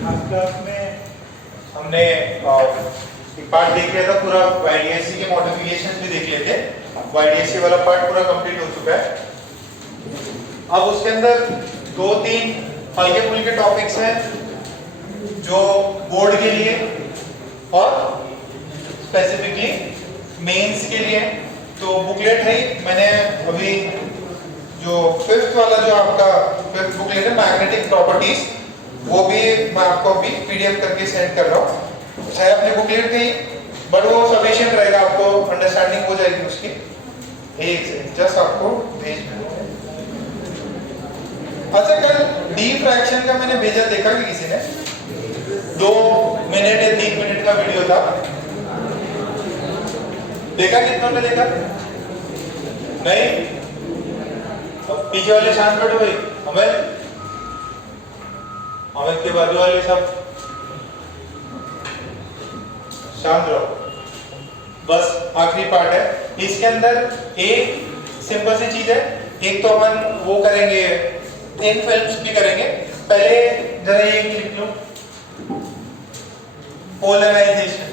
आज क्लास में हमने एक पार्ट देख लिया था पूरा YDAC के मॉडिफिकेशंस भी देख लिए थे। YDAC वाला पार्ट पूरा कंप्लीट हो चुका है। अब उसके अंदर दो तीन हल्के फुल्के टॉपिक्स हैं जो बोर्ड के लिए और स्पेसिफिकली मेंस के लिए। तो बुकलेट है, मैंने अभी जो फिफ्थ वाला जो आपका फिफ्थ बुकलेट है मैग्नेटिक प्रॉपर्टीज, वो भी मैं आपको अभी PDF करके सेंड कर रहा हूँ। चाहे अपनी बुकलेट थी बट वो सफिशिएंट रहेगा, आपको अंडरस्टैंडिंग हो जाएगी उसकी। एक से जस्ट आपको भेज दूंगा। अच्छा, कल डी फ्रैक्शन का मैंने भेजा, देखा कि किसी ने 2 मिनट या 3 मिनट का वीडियो था, देखा? कितनों ने देखा? नहीं? पीछे वाले शांत बैठो भाई। अमित के बाजू वाले सब शांत रहो। बस आखिरी पार्ट है, इसके अंदर एक सिंपल सी चीज है। एक तो अपन वो करेंगे, थिन फिल्म्स भी करेंगे। पहले जरा ये लिख लो, पोलराइजेशन।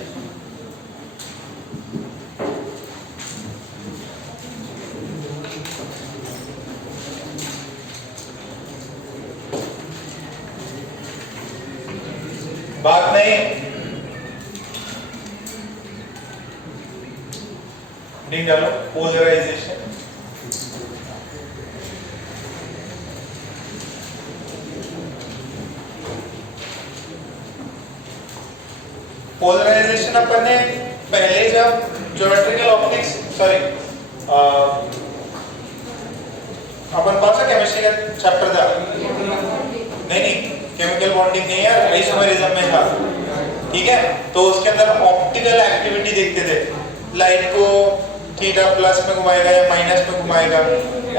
बात नहीं, लिख डालो पोलराइजेशन। पोलराइजेशन अपन ने पहले जब ज्योमेट्रिकल ऑप्टिक्स अपन कौन सा केमिस्ट्री का चैप्टर था? नहीं, केमिकल बॉन्डिंग नहीं है, आइसोमेरिज्म में था। ठीक है, तो उसके अंदर ऑप्टिकल एक्टिविटी देखते थे। लाइट को थीटा प्लस में घुमाएगा या माइनस में घुमाएगा,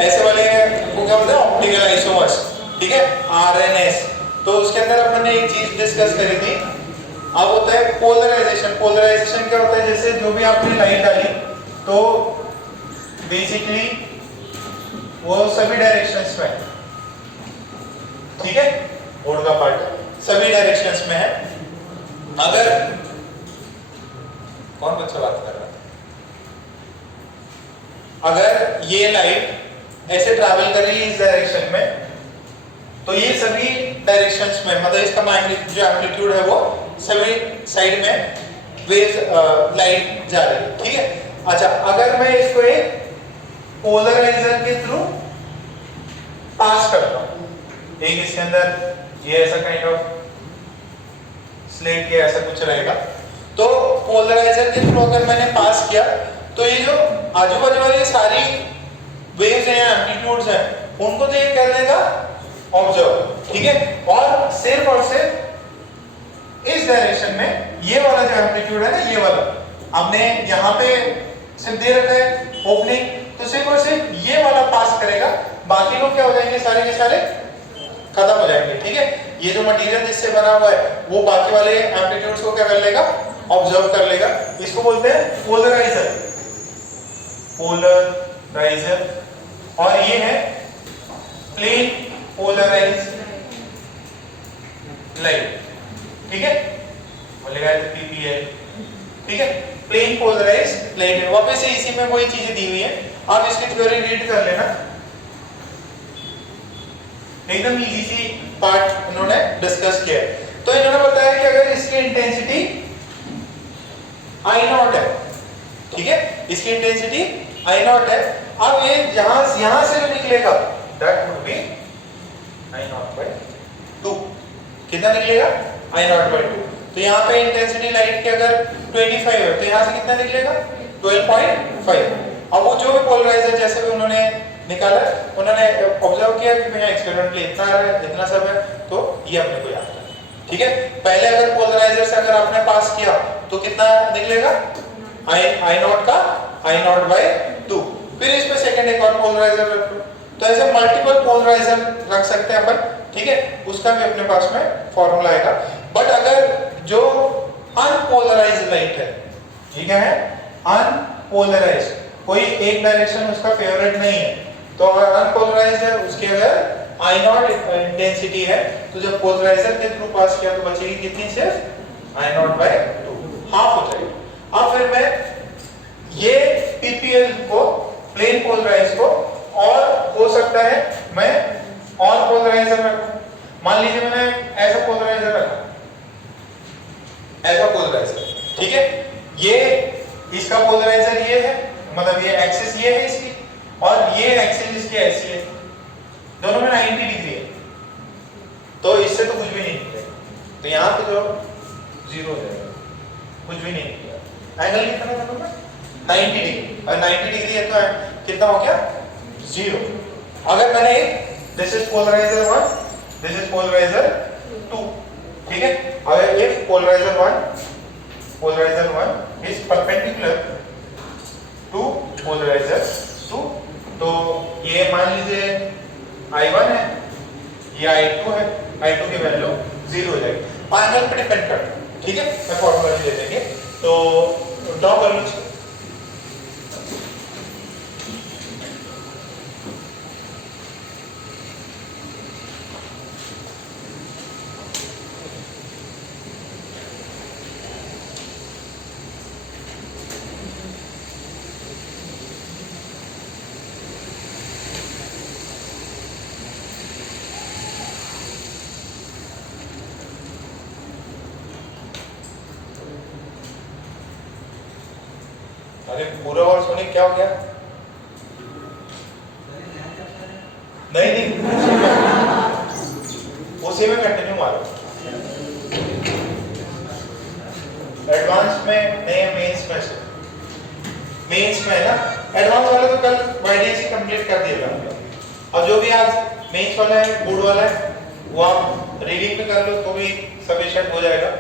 ऐसे वाले को क्या बोलते हैं? Optical isomers. ठीक है, RNS। तो उसके अंदर अपन ने एक चीज डिस्कस करी थी। अब होता है पोलराइजेशन। पोलराइजेशन क्या होता है? जैसे जो भी आपने लाइट डाली तो बेसिकली वो सभी डायरेक्शंस में, ठीक है, बोर्ड का पार्ट सभी डायरेक्शंस में है। अगर कौन बच्चा बात कर रहा है? अगर ये लाइट ऐसे ट्रैवल कर रही है इस डायरेक्शन में, तो ये सभी डायरेक्शंस में, मतलब इसका मैग्नेटिक जो एम्पलीट्यूड है वो सभी साइड में वेव लाइट जा रही है। ठीक है, अच्छा, अगर मैं इसको एक पोलराइजर के थ्रू पास करता हूं, एक इसके अंदर ये ऐसा काइंड ऑफ स्लेट के ऐसा कुछ रहेगा, तो पोलराइजर के थ्रू अगर मैंने पास किया तो ये जो आजू बाजू वाली सारी वेव्स हैं या एम्पलीट्यूड्स हैं, उनको तो ये कर लेगा ऑब्जर्व। ठीक है, और सिर्फ इस डायरेक्शन में ये वाला जो एम्पलीट्यूड है ना, ये वाला हमने यहाँ पे सिर्फ दे रखा है ओपनिंग, तो सिर्फ और सिर्फ ये वाला पास करेगा, बाकी लोग क्या हो जाएंगे? सारे के सारे खत्म हो जाएंगे। ठीक है, ये जो मटेरियल जिससे बना हुआ है वो बाकी वाले एम्पलीट्यूड्स को क्या कर लेगा? ऑब्जर्व कर लेगा। इसको बोलते हैं पोलराइजर। पोलराइजर। और ये है प्लेन पोलराइज लाइट। ठीक है, बोलेगा तो PPL। ठीक है, प्लेन पोलराइज लाइट। वापस से इसी में वही चीजें दी हुई है, आप इसकी थ्योरी रीड कर लेना। एकदम इजी सी पार्ट इन्होंने डिस्कस किया है। तो इन्होंने बताया कि अगर इसकी इंटेंसिटी I0 है, ठीक है, इसकी इंटेंसिटी I0 है, अब ये यहां से जो निकलेगा दैट वुड बी I0/2। कितना निकलेगा? I0/2। तो यहाँ पे इंटेंसिटी लाइट की अगर 25 है तो यहाँ से कितना निकलेगा? 12.5। अब वो जो भी पोलराइजर जैसे भी उन्होंने निकाला, उन्होंने ऑब्जर्व किया कि भैया एक्सपेरिमेंटली इतना है, इतना सब है, तो ये अपने को याद है। ठीक है, पहले अगर पोलराइजर से अगर आपने पास किया तो कितना निकलेगा? I0 का I0/2। फिर इस पे सेकंड एक और पोलराइजर रख लो, तो ऐसे मल्टीपल पोलराइजर रख सकते हैं अपन। ठीक है, उसका भी अपने पास में फॉर्मूला आएगा। बट अगर जो अनपोलराइज्ड लाइट है, ठीक है, अनपोलराइज्ड, कोई एक डायरेक्शन उसका फेवरेट नहीं है, तो अगर अनपोलराइज्ड है उसके अगर आई नॉट इंटेंसिटी है, तो जब पोलराइजर के थ्रू पास किया तो बचेगी कितनी, सिर्फ आई नॉट बाय 2, हाफ हो जाएगी। अब फिर मैं ये पीपीएल को, प्लेन पोलराइज को, और हो सकता है मैं और पोलराइजर रखूं। मान लीजिए मैंने ऐसा पोलराइजर रखा, ऐसा पोलराइजर, ठीक है, ये इसका पोलराइजर ये है, मतलब ये एक्सिस ये है इसकी, और ये एक्सिस इसकी ऐसी है, दोनों में 90 डिग्री है, तो इससे तो कुछ भी नहीं निकलेगा, तो यहाँ पे जो 0 हो जाएगा, कुछ भी नहीं निकलेगा। एंगल कितना है दोनों में, 90 डिग्री, और 90 डिग्री है तो कितना हो गया, 0। अगर मैंने this is polarizer 1, this is polarizer 2, ठीक है, अगर ये polarizer 1 is perpendicular to polarizer 2, तो ये मान लीजिए I1 है, ये I2 है, I2 की वैल्यू 0 हो जाएगी, एंगल पे डिपेंड करता है, ठीक है। मैं फॉर्मूला ले लेंगे, तो ड्रॉ कर लो इसको। अरे पूरा और सोने क्या हो गया, नहीं उसी में कंटिन्यू मारो, एडवांस में नहीं है, मेंस में से, मेंस में है ना, एडवांस वाला तो कल वाईडीएसी कंप्लीट कर दिएगा, और जो भी आज मेंस वाला है, बोर्ड वाला है, वो आप रीडिंग पे कर लो तो भी सफिशिएंट हो जाएगा।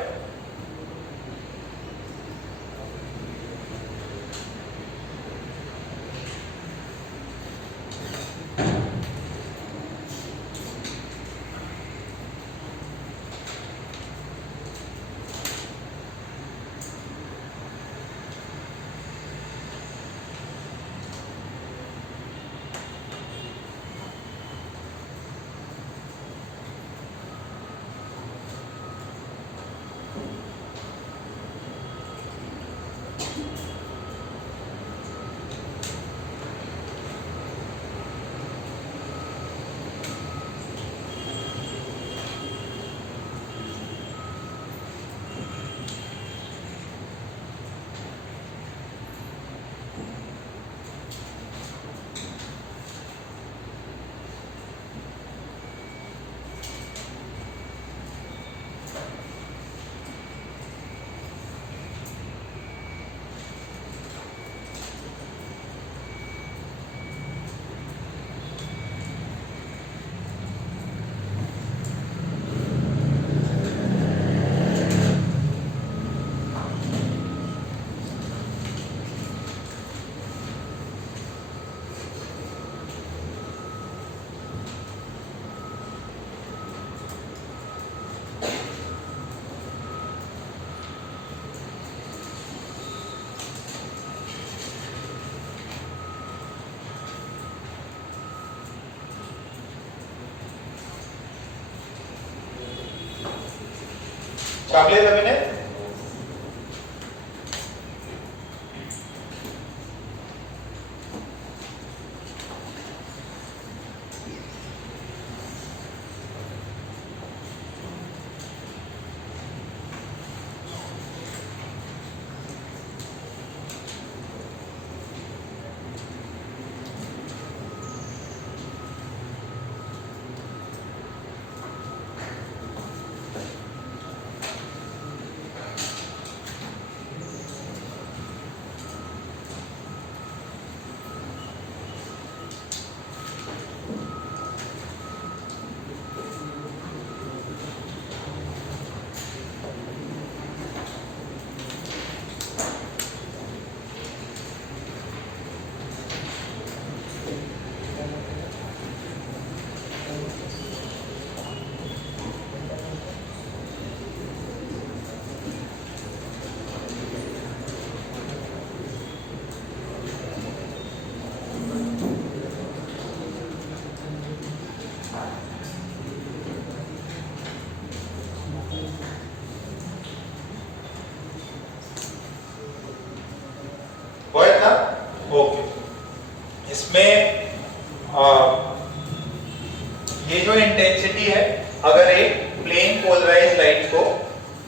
चॉकलेट अभी ने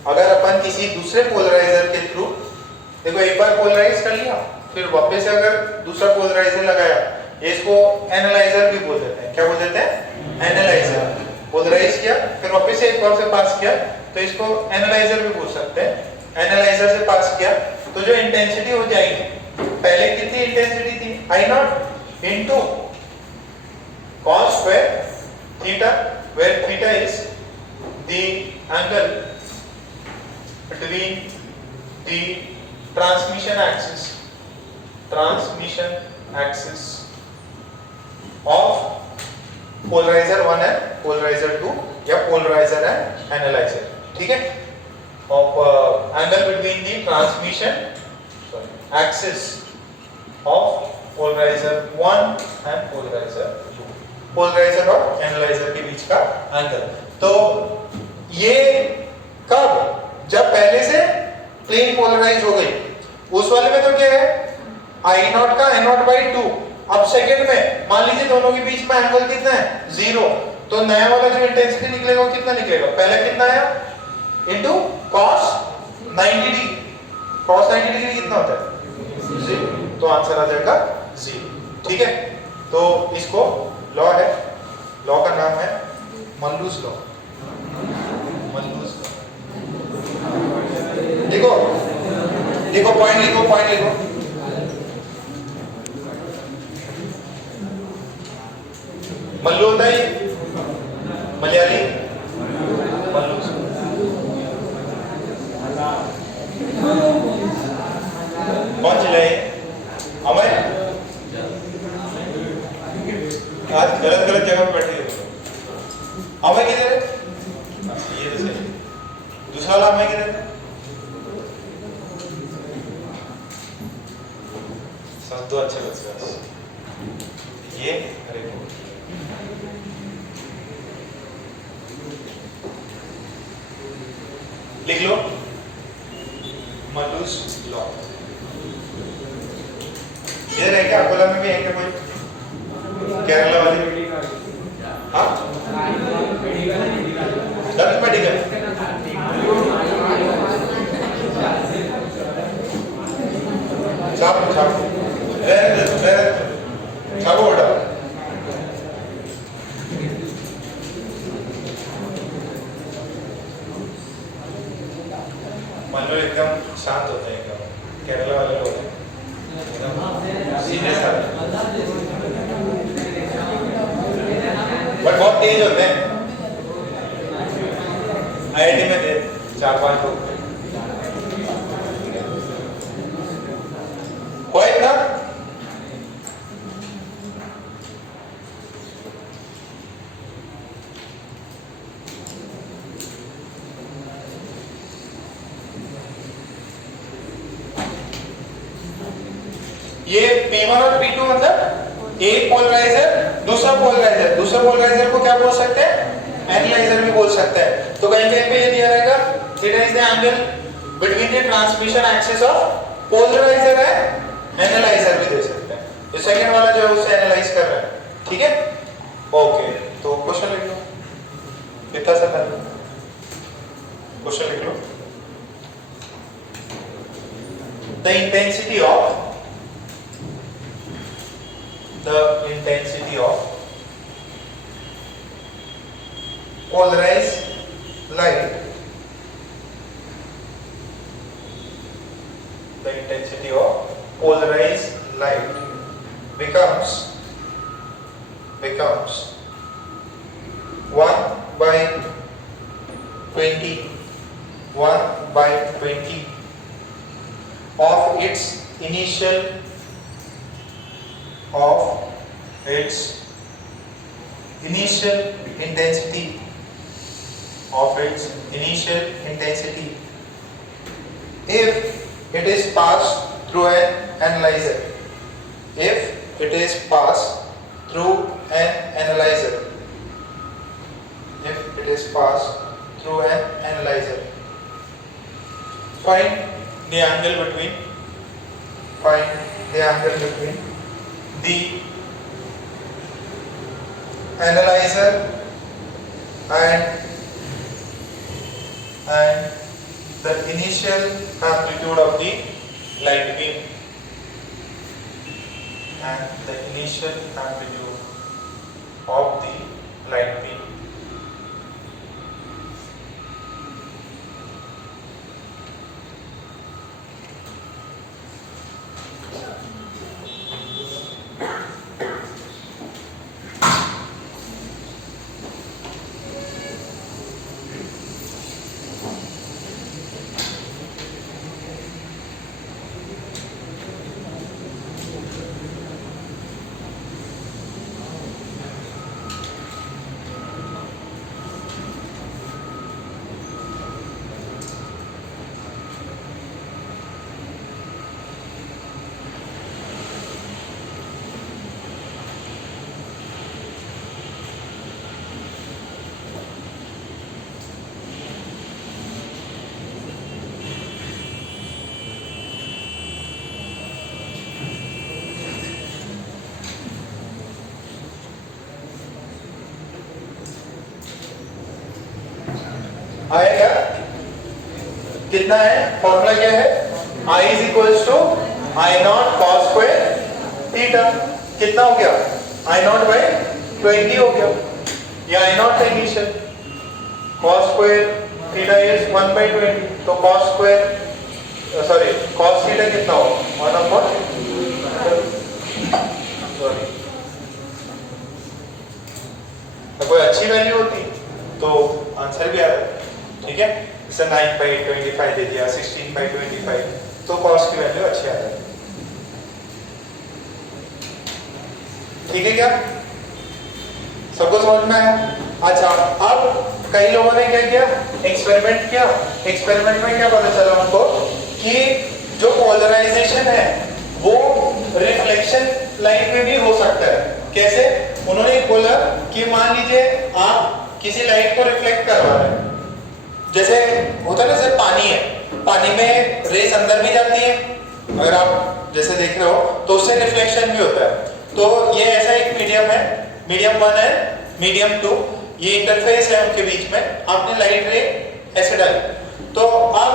अगर अपन किसी दूसरे पोलराइजर के थ्रू, देखो एक बार पोलराइज कर लिया, फिर वापस से अगर दूसरा पोलराइजर लगाया, इसको एनालाइजर भी बोल देते हैं। क्या बोल देते हैं? एनालाइजर। पोलराइज किया, फिर वापस से एक बार से पास किया, तो इसको एनालाइजर भी बोल सकते हैं। एनालाइजर से पास किया तो जो इंटेंसिटी हो जाएगी, पहले कितनी इंटेंसिटी थी? I not into cos square theta, where theta is the angle between the transmission axis of polarizer 1 and polarizer 2 या polarizer and analyzer, ठीक है? Of angle between the transmission axis of polarizer 1 and polarizer 2, polarizer और analyzer के बीच का angle. तो ये कब? जब पहले से प्लेन पोलराइज हो गई। उस वाले में तो क्या है? I नॉट का I नॉट बाई 2। अब सेकंड में मान लीजिए दोनों के बीच में एंगल कितना है? 0। तो नया वाला जो इंटेंसिटी निकलेगा वो कितना निकलेगा? पहले कितना आया? Into cos 90 degree. cos 90 degree कितना होता है? 0। तो आंसर आ जाएगा 0, ठीक है? तो इसको लॉ है, लॉ का नाम है मल्लूस लॉ। मल्लूस लॉ। देखो देखो पॉइंट लिखो, पॉइंट लिखो। मल्लू होता है मलयाली, मल्लूस। कौन चिल्लाए? अमर आज गलत गलत जगह पे बैठे हो। अमर किधर है? ये सही। दूसरा वाला अमर किधर है? सब तो अच्छे बच्चे। ये अरे लिख लो मल्लूस लॉ। इधर है क्या? अकोला में भी है क्या कोई? केरला वाले? हाँ, दंत मेडिकल। छाप छाप छापो बेटा। मल्लू एकदम शांत होते हैं, एकदम केरला वाले लोग सीरियस बट बहुत तेज होते हैं। आईआईटी में थे 4-5 लोग कोई ना। ये P1 और P2 मतलब एक पोलराइजर दूसरा पोलराइजर, दूसरे पोलराइजर को क्या बोल सकते हैं? एनालाइजर भी बोल सकते हैं। तो कहीं कहीं पे ये दिया रहेगा theta is the angle between the transmission axis of polarizer है, एनालाइजर भी दे सकते हैं। ये सेकंड वाला जो है उसे एनालाइज कर रहा है, ठीक है? ओके, तो क्वेश्चन लिख लो, कितना सा कर लो, क्वेश्चन लिख लो। The intensity of polarized light, the intensity of polarized light becomes 1/20 of its initial intensity if it is passed through an analyzer. If it is passed through an analyzer. If it is passed through an analyzer. Find the angle between the analyzer and initial amplitude of the light beam and the initial amplitude of the light beam. आया क्या? कितना है? Formula क्या है? I is equals to I naught cos square theta. कितना हो गया? I naught by 20 हो गया. ये I naught है initial. cos square theta is 1 by 20. तो cos square sorry cos theta कितना हो? 1 upon सॉरी तो कोई अच्छी वैल्यू होती तो आंसर भी आ रहा है. ठीक है, इसे 9/25 दे दिया, 16/25, तो cos की वैल्यू अच्छी आ जाएगी. ठीक है क्या? सबको समझ में आया? अच्छा, अब कई लोगों ने क्या किया? एक्सपेरिमेंट किया. एक्सपेरिमेंट में क्या पता चला उनको कि जो पोलराइजेशन है वो रिफ्लेक्शन लाइट में भी हो सकता है. कैसे? उन्होंने बोला कि मान लीजिए आप किसी लाइट को रिफ्लेक्ट करवा रहे हैं. जैसे होता है ना, जैसे पानी है, पानी में रेस अंदर भी जाती है, अगर आप जैसे देख रहे हो, तो उससे रिफ्लेक्शन भी होता है. तो ये ऐसा एक मीडियम है, मीडियम 1 है, मीडियम 2, ये इंटरफेस है उनके बीच में. आपने लाइट रे ऐसे डाली, तो अब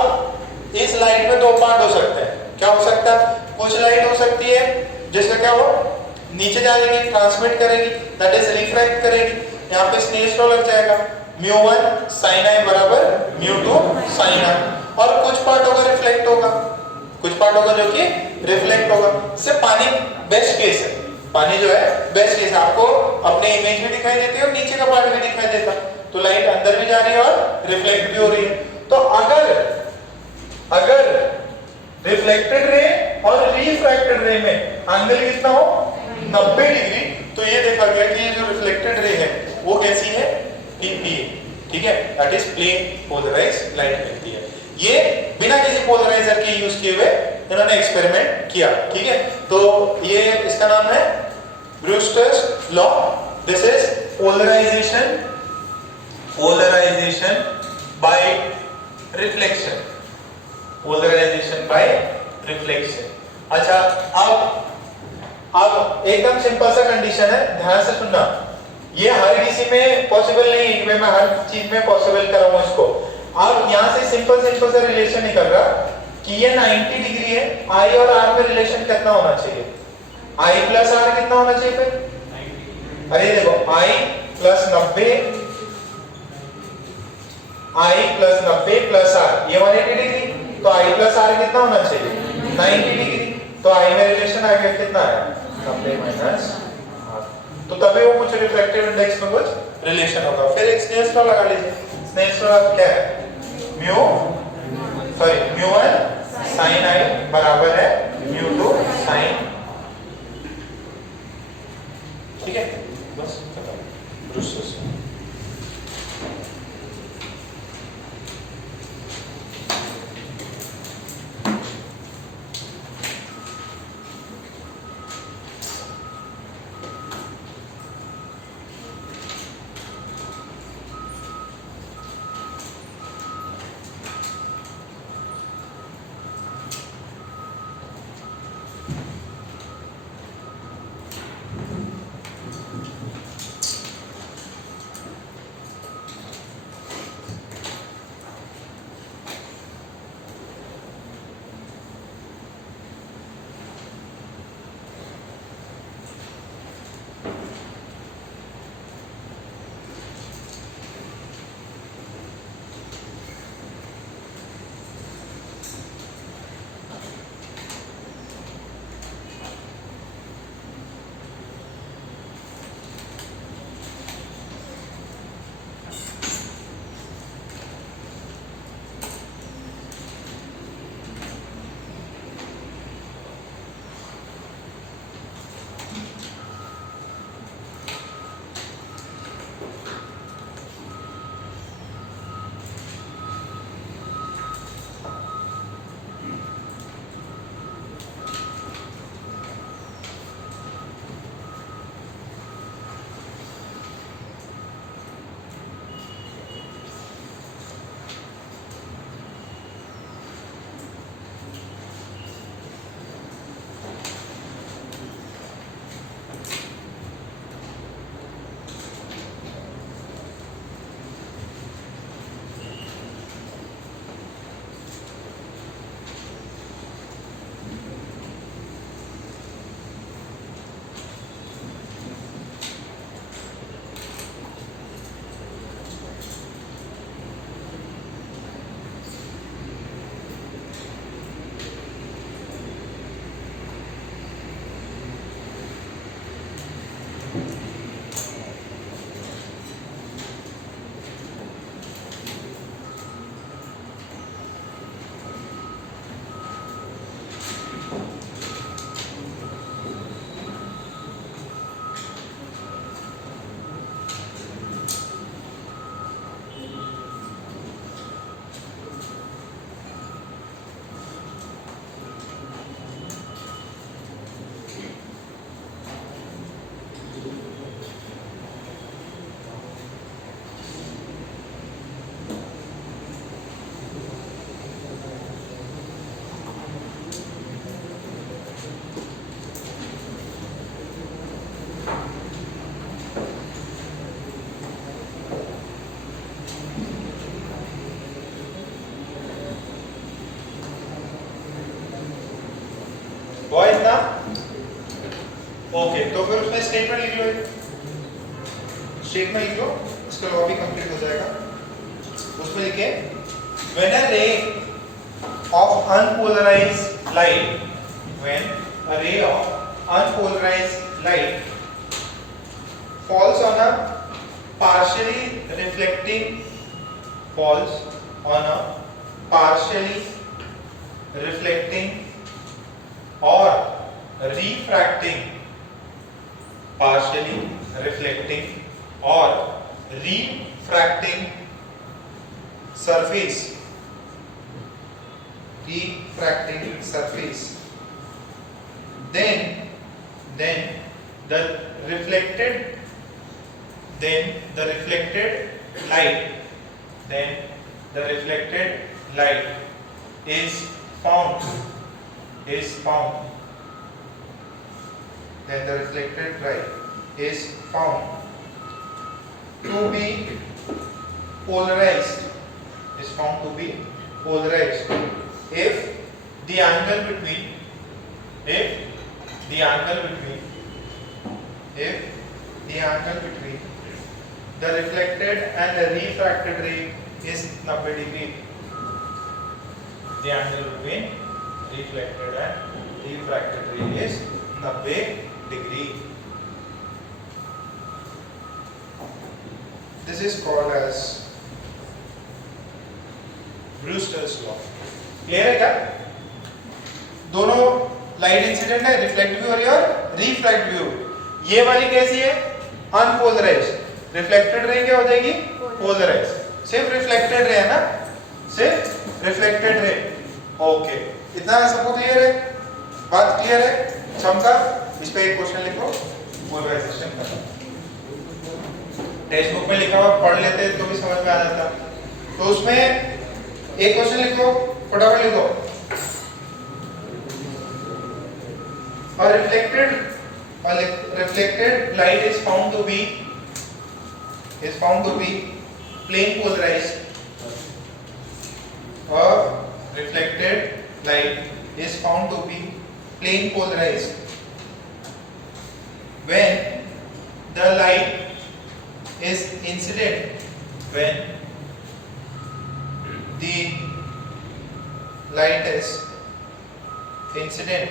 इस लाइट में दो पार्ट हो सकते हैं. क्या हो सकता है? कुछ लाइट हो सकती है जिसका क्या हो, नीचे जाएगी, ट्रांसमिट करेगी, दैट इज रिफ्रैक्ट करेगी. यहाँ पे स्नेल्स लॉ लग जाएगा, μ1 sin i बराबर μ2 sin i. और कुछ पार्ट होगा रिफ्लेक्ट होगा, कुछ पार्ट होगा जो कि रिफ्लेक्ट होगा. इससे पानी बेस्ट केस है. पानी जो है बेस्ट केस है, आपको अपने इमेज भी दिखाई देती है और नीचे का पार्ट भी दिखाई देता. तो लाइट अंदर भी जा रही है और रिफ्लेक्ट भी हो रही है. तो अगर रिफ्लेक्टेड रे और रिफ्रैक्टेड रे में एंगल कितना हो, 90 डिग्री, तो ये देखा गया कि ये जो रिफ्लेक्टेड रे है वो कैसी है? PPA. ठीक है, that is plane polarized light मिलती है. ये बिना किसी पोलराइजर के यूज किए हुए इन्होंने एक्सपेरिमेंट किया. ठीक है, तो ये इसका नाम है Brewster's law. This is polarisation by reflection. Polarisation by reflection. अच्छा, अब एकदम सिंपल सा कंडीशन है, ध्यान से सुनना. ये हर किसी में पॉसिबल नहीं है कि मैं हर चीज में पॉसिबल कराऊं इसको. अब यहाँ से सिंपल सा रिलेशन निकल रहा कि ये 90 डिग्री है. I और R में रिलेशन कितना होना चाहिए? I प्लस R कितना होना चाहिए फिर? 90. अरे देखो, I प्लस 90 प्लस R, ये 180 डिग्री. तो I प्लस R कितना होना चाहिए? 90 डिग्री. तो I में रिलेशन आ गया कितना है? 90 माइनस. तो तभी वो कुछ रिफ्रैक्टिव इंडेक्स में कुछ रिलेशन होगा. फिर एक स्नेल्स लॉ लगा लीजिए. स्नेल्स लॉ क्या है? μ1 sin i बराबर है μ2 sin. ठीक है, बस खत्म. ब्रूस्टर्स. हुआ इतना? ओके, तो फिर उसमें स्टेटमेंट लिख लो, स्टेटमेंट लिख लो, इसका लॉ भी कंप्लीट हो जाएगा। उसमें लिखे when a ray of unpolarised light, when a ray of unpolarised light falls on a partially reflecting or refracting surface, then the reflected light is found to be polarized if the angle between the reflected and the refracted ray is 90 degree. The angle between reflected and refracted ray is 90 degree. This is called as Brewster's law. Clear है क्या? दोनों light incident है, reflect भी हो रही है और refract भी हो रही है। ये वाली कैसी है? अनपोलराइज्ड। रिफ्लेक्टेड रे क्या हो जाएगी? पोलराइज्ड। सिर्फ रिफ्लेक्टेड रे है ना, सिर्फ रिफ्लेक्टेड रे। ओके, इतना सबको क्लियर है? बात क्लियर है? क्षमता इस पे एक क्वेश्चन लिखो, पोलराइजेशन का। टेक्स्ट बुक में लिखा हुआ पढ़ लेते तो भी समझ में आ जाता। तो उसमें एक क्वेश्चन लिखो, फटाफट लिखो। A reflected light is found to be plane polarized. A reflected light is found to be plane polarized when the light is incident, when the light is incident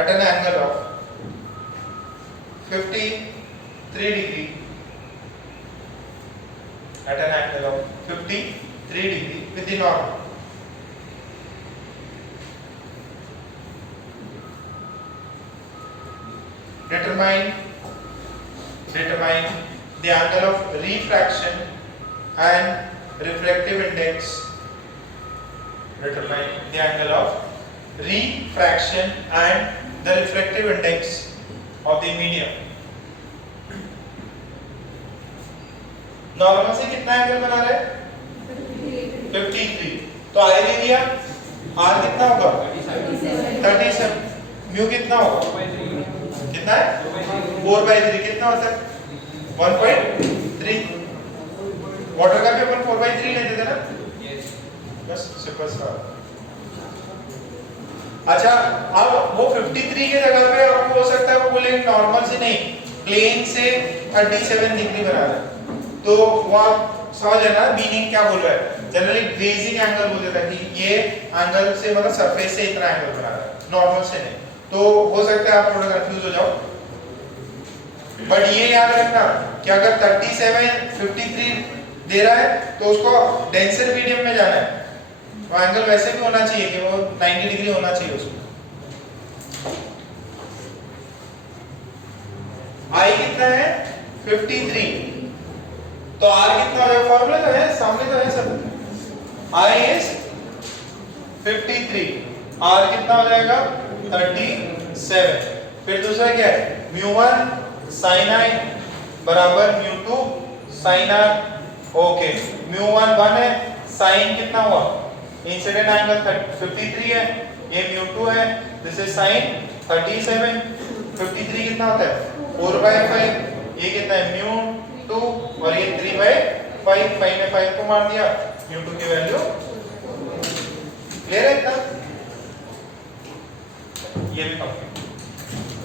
at an angle of 53 degree, at an angle of 53 degree with the normal. Determine the angle of refraction and refractive index. Determine the angle of refraction and the refractive index of the medium. Normal से कितना angle बना रहे हैं? 53। तो आई दे दिया, are कितना होगा? 37। Mu कितना होगा? कितना है? 4/3। कितना होता है? 1.3। वाटर का भी अपन 4/3 लेते थे ना? बस सिंपल सा। अच्छा, अब वो 53 के जगह पे आपको हो सकता है वो बोले नॉर्मल से नहीं, प्लेन से 37 डिग्री बना रहा है। तो वो आप समझ लेना मीनिंग क्या बोल रहा है। जनरली ग्रेजिंग एंगल बोल देता है कि ये एंगल से मतलब सरफेस से इतना एंगल बना रहा है, नॉर्मल से नहीं। तो हो सकता है आप थोड़ा कंफ्यूज हो जाओ, बट ये याद रखना कि अगर 37 53 दे रहा है तो उसको डेंसर मीडियम में जाना है। तो एंगल वैसे भी होना चाहिए कि वो 90 डिग्री होना चाहिए उसको। आई कितना है? 53। तो आर कितना हो जाएगा? फॉर्मूला तो है, सामने तो है सब। आई इज 53, आर कितना हो जाएगा? 37। फिर दूसरा क्या है? μ1 sin i बराबर μ2 sin r। ओके, μ1 1 है, साइन कितना हुआ? इंसिडेंट एंगल 53 है, ये μ2 है, दिस इज sin 37। 53 कितना होता है? 4/5। ये कितना है? μ2 और ये 3/5। 5 ने 5 को मार दिया, μ2 की वैल्यू क्लियर है इतना? ये भी कंप्लीट,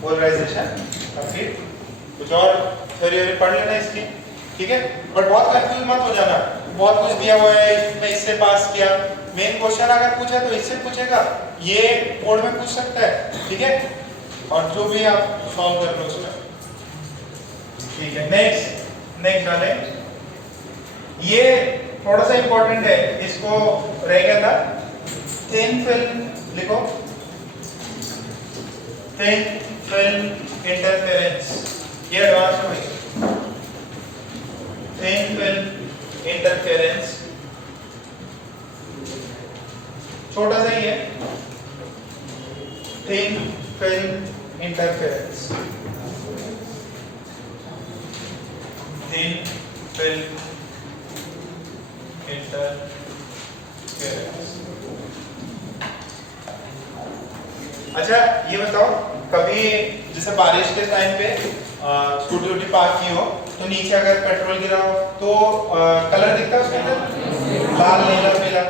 पोलराइजेशन कंप्लीट। कुछ और थ्योरी पढ़ लेना इसकी, ठीक है? बट बहुत कंफ्यूज मत हो जाना, बहुत कुछ दिया हुआ है, मैं इससे पास किया। मेन क्वेश्चन अगर पूछे तो इससे पूछेगा, ये कोड में पूछ सकता है, ठीक है? और जो भी आप सॉल्व कर लो उसमें, ठीक है? नेक्स्ट डाले, ये थोड़ा सा इंपॉर्टेंट है, इसको रह गया था। थिन फिल्म लिखो, थिन फिल्म इंटरफेरेंस, ये एडवांस में भाई। थिन फिल्म इंटरफेरेंस छोटा सा ही है, thin film interference, thin film interference. अच्छा ये बताओ, कभी जैसे बारिश के टाइम पे स्कूटी वूटी पार्क की हो तो नीचे अगर पेट्रोल गिरा हो तो कलर दिखता है उसके अंदर, लाल नीला पीला,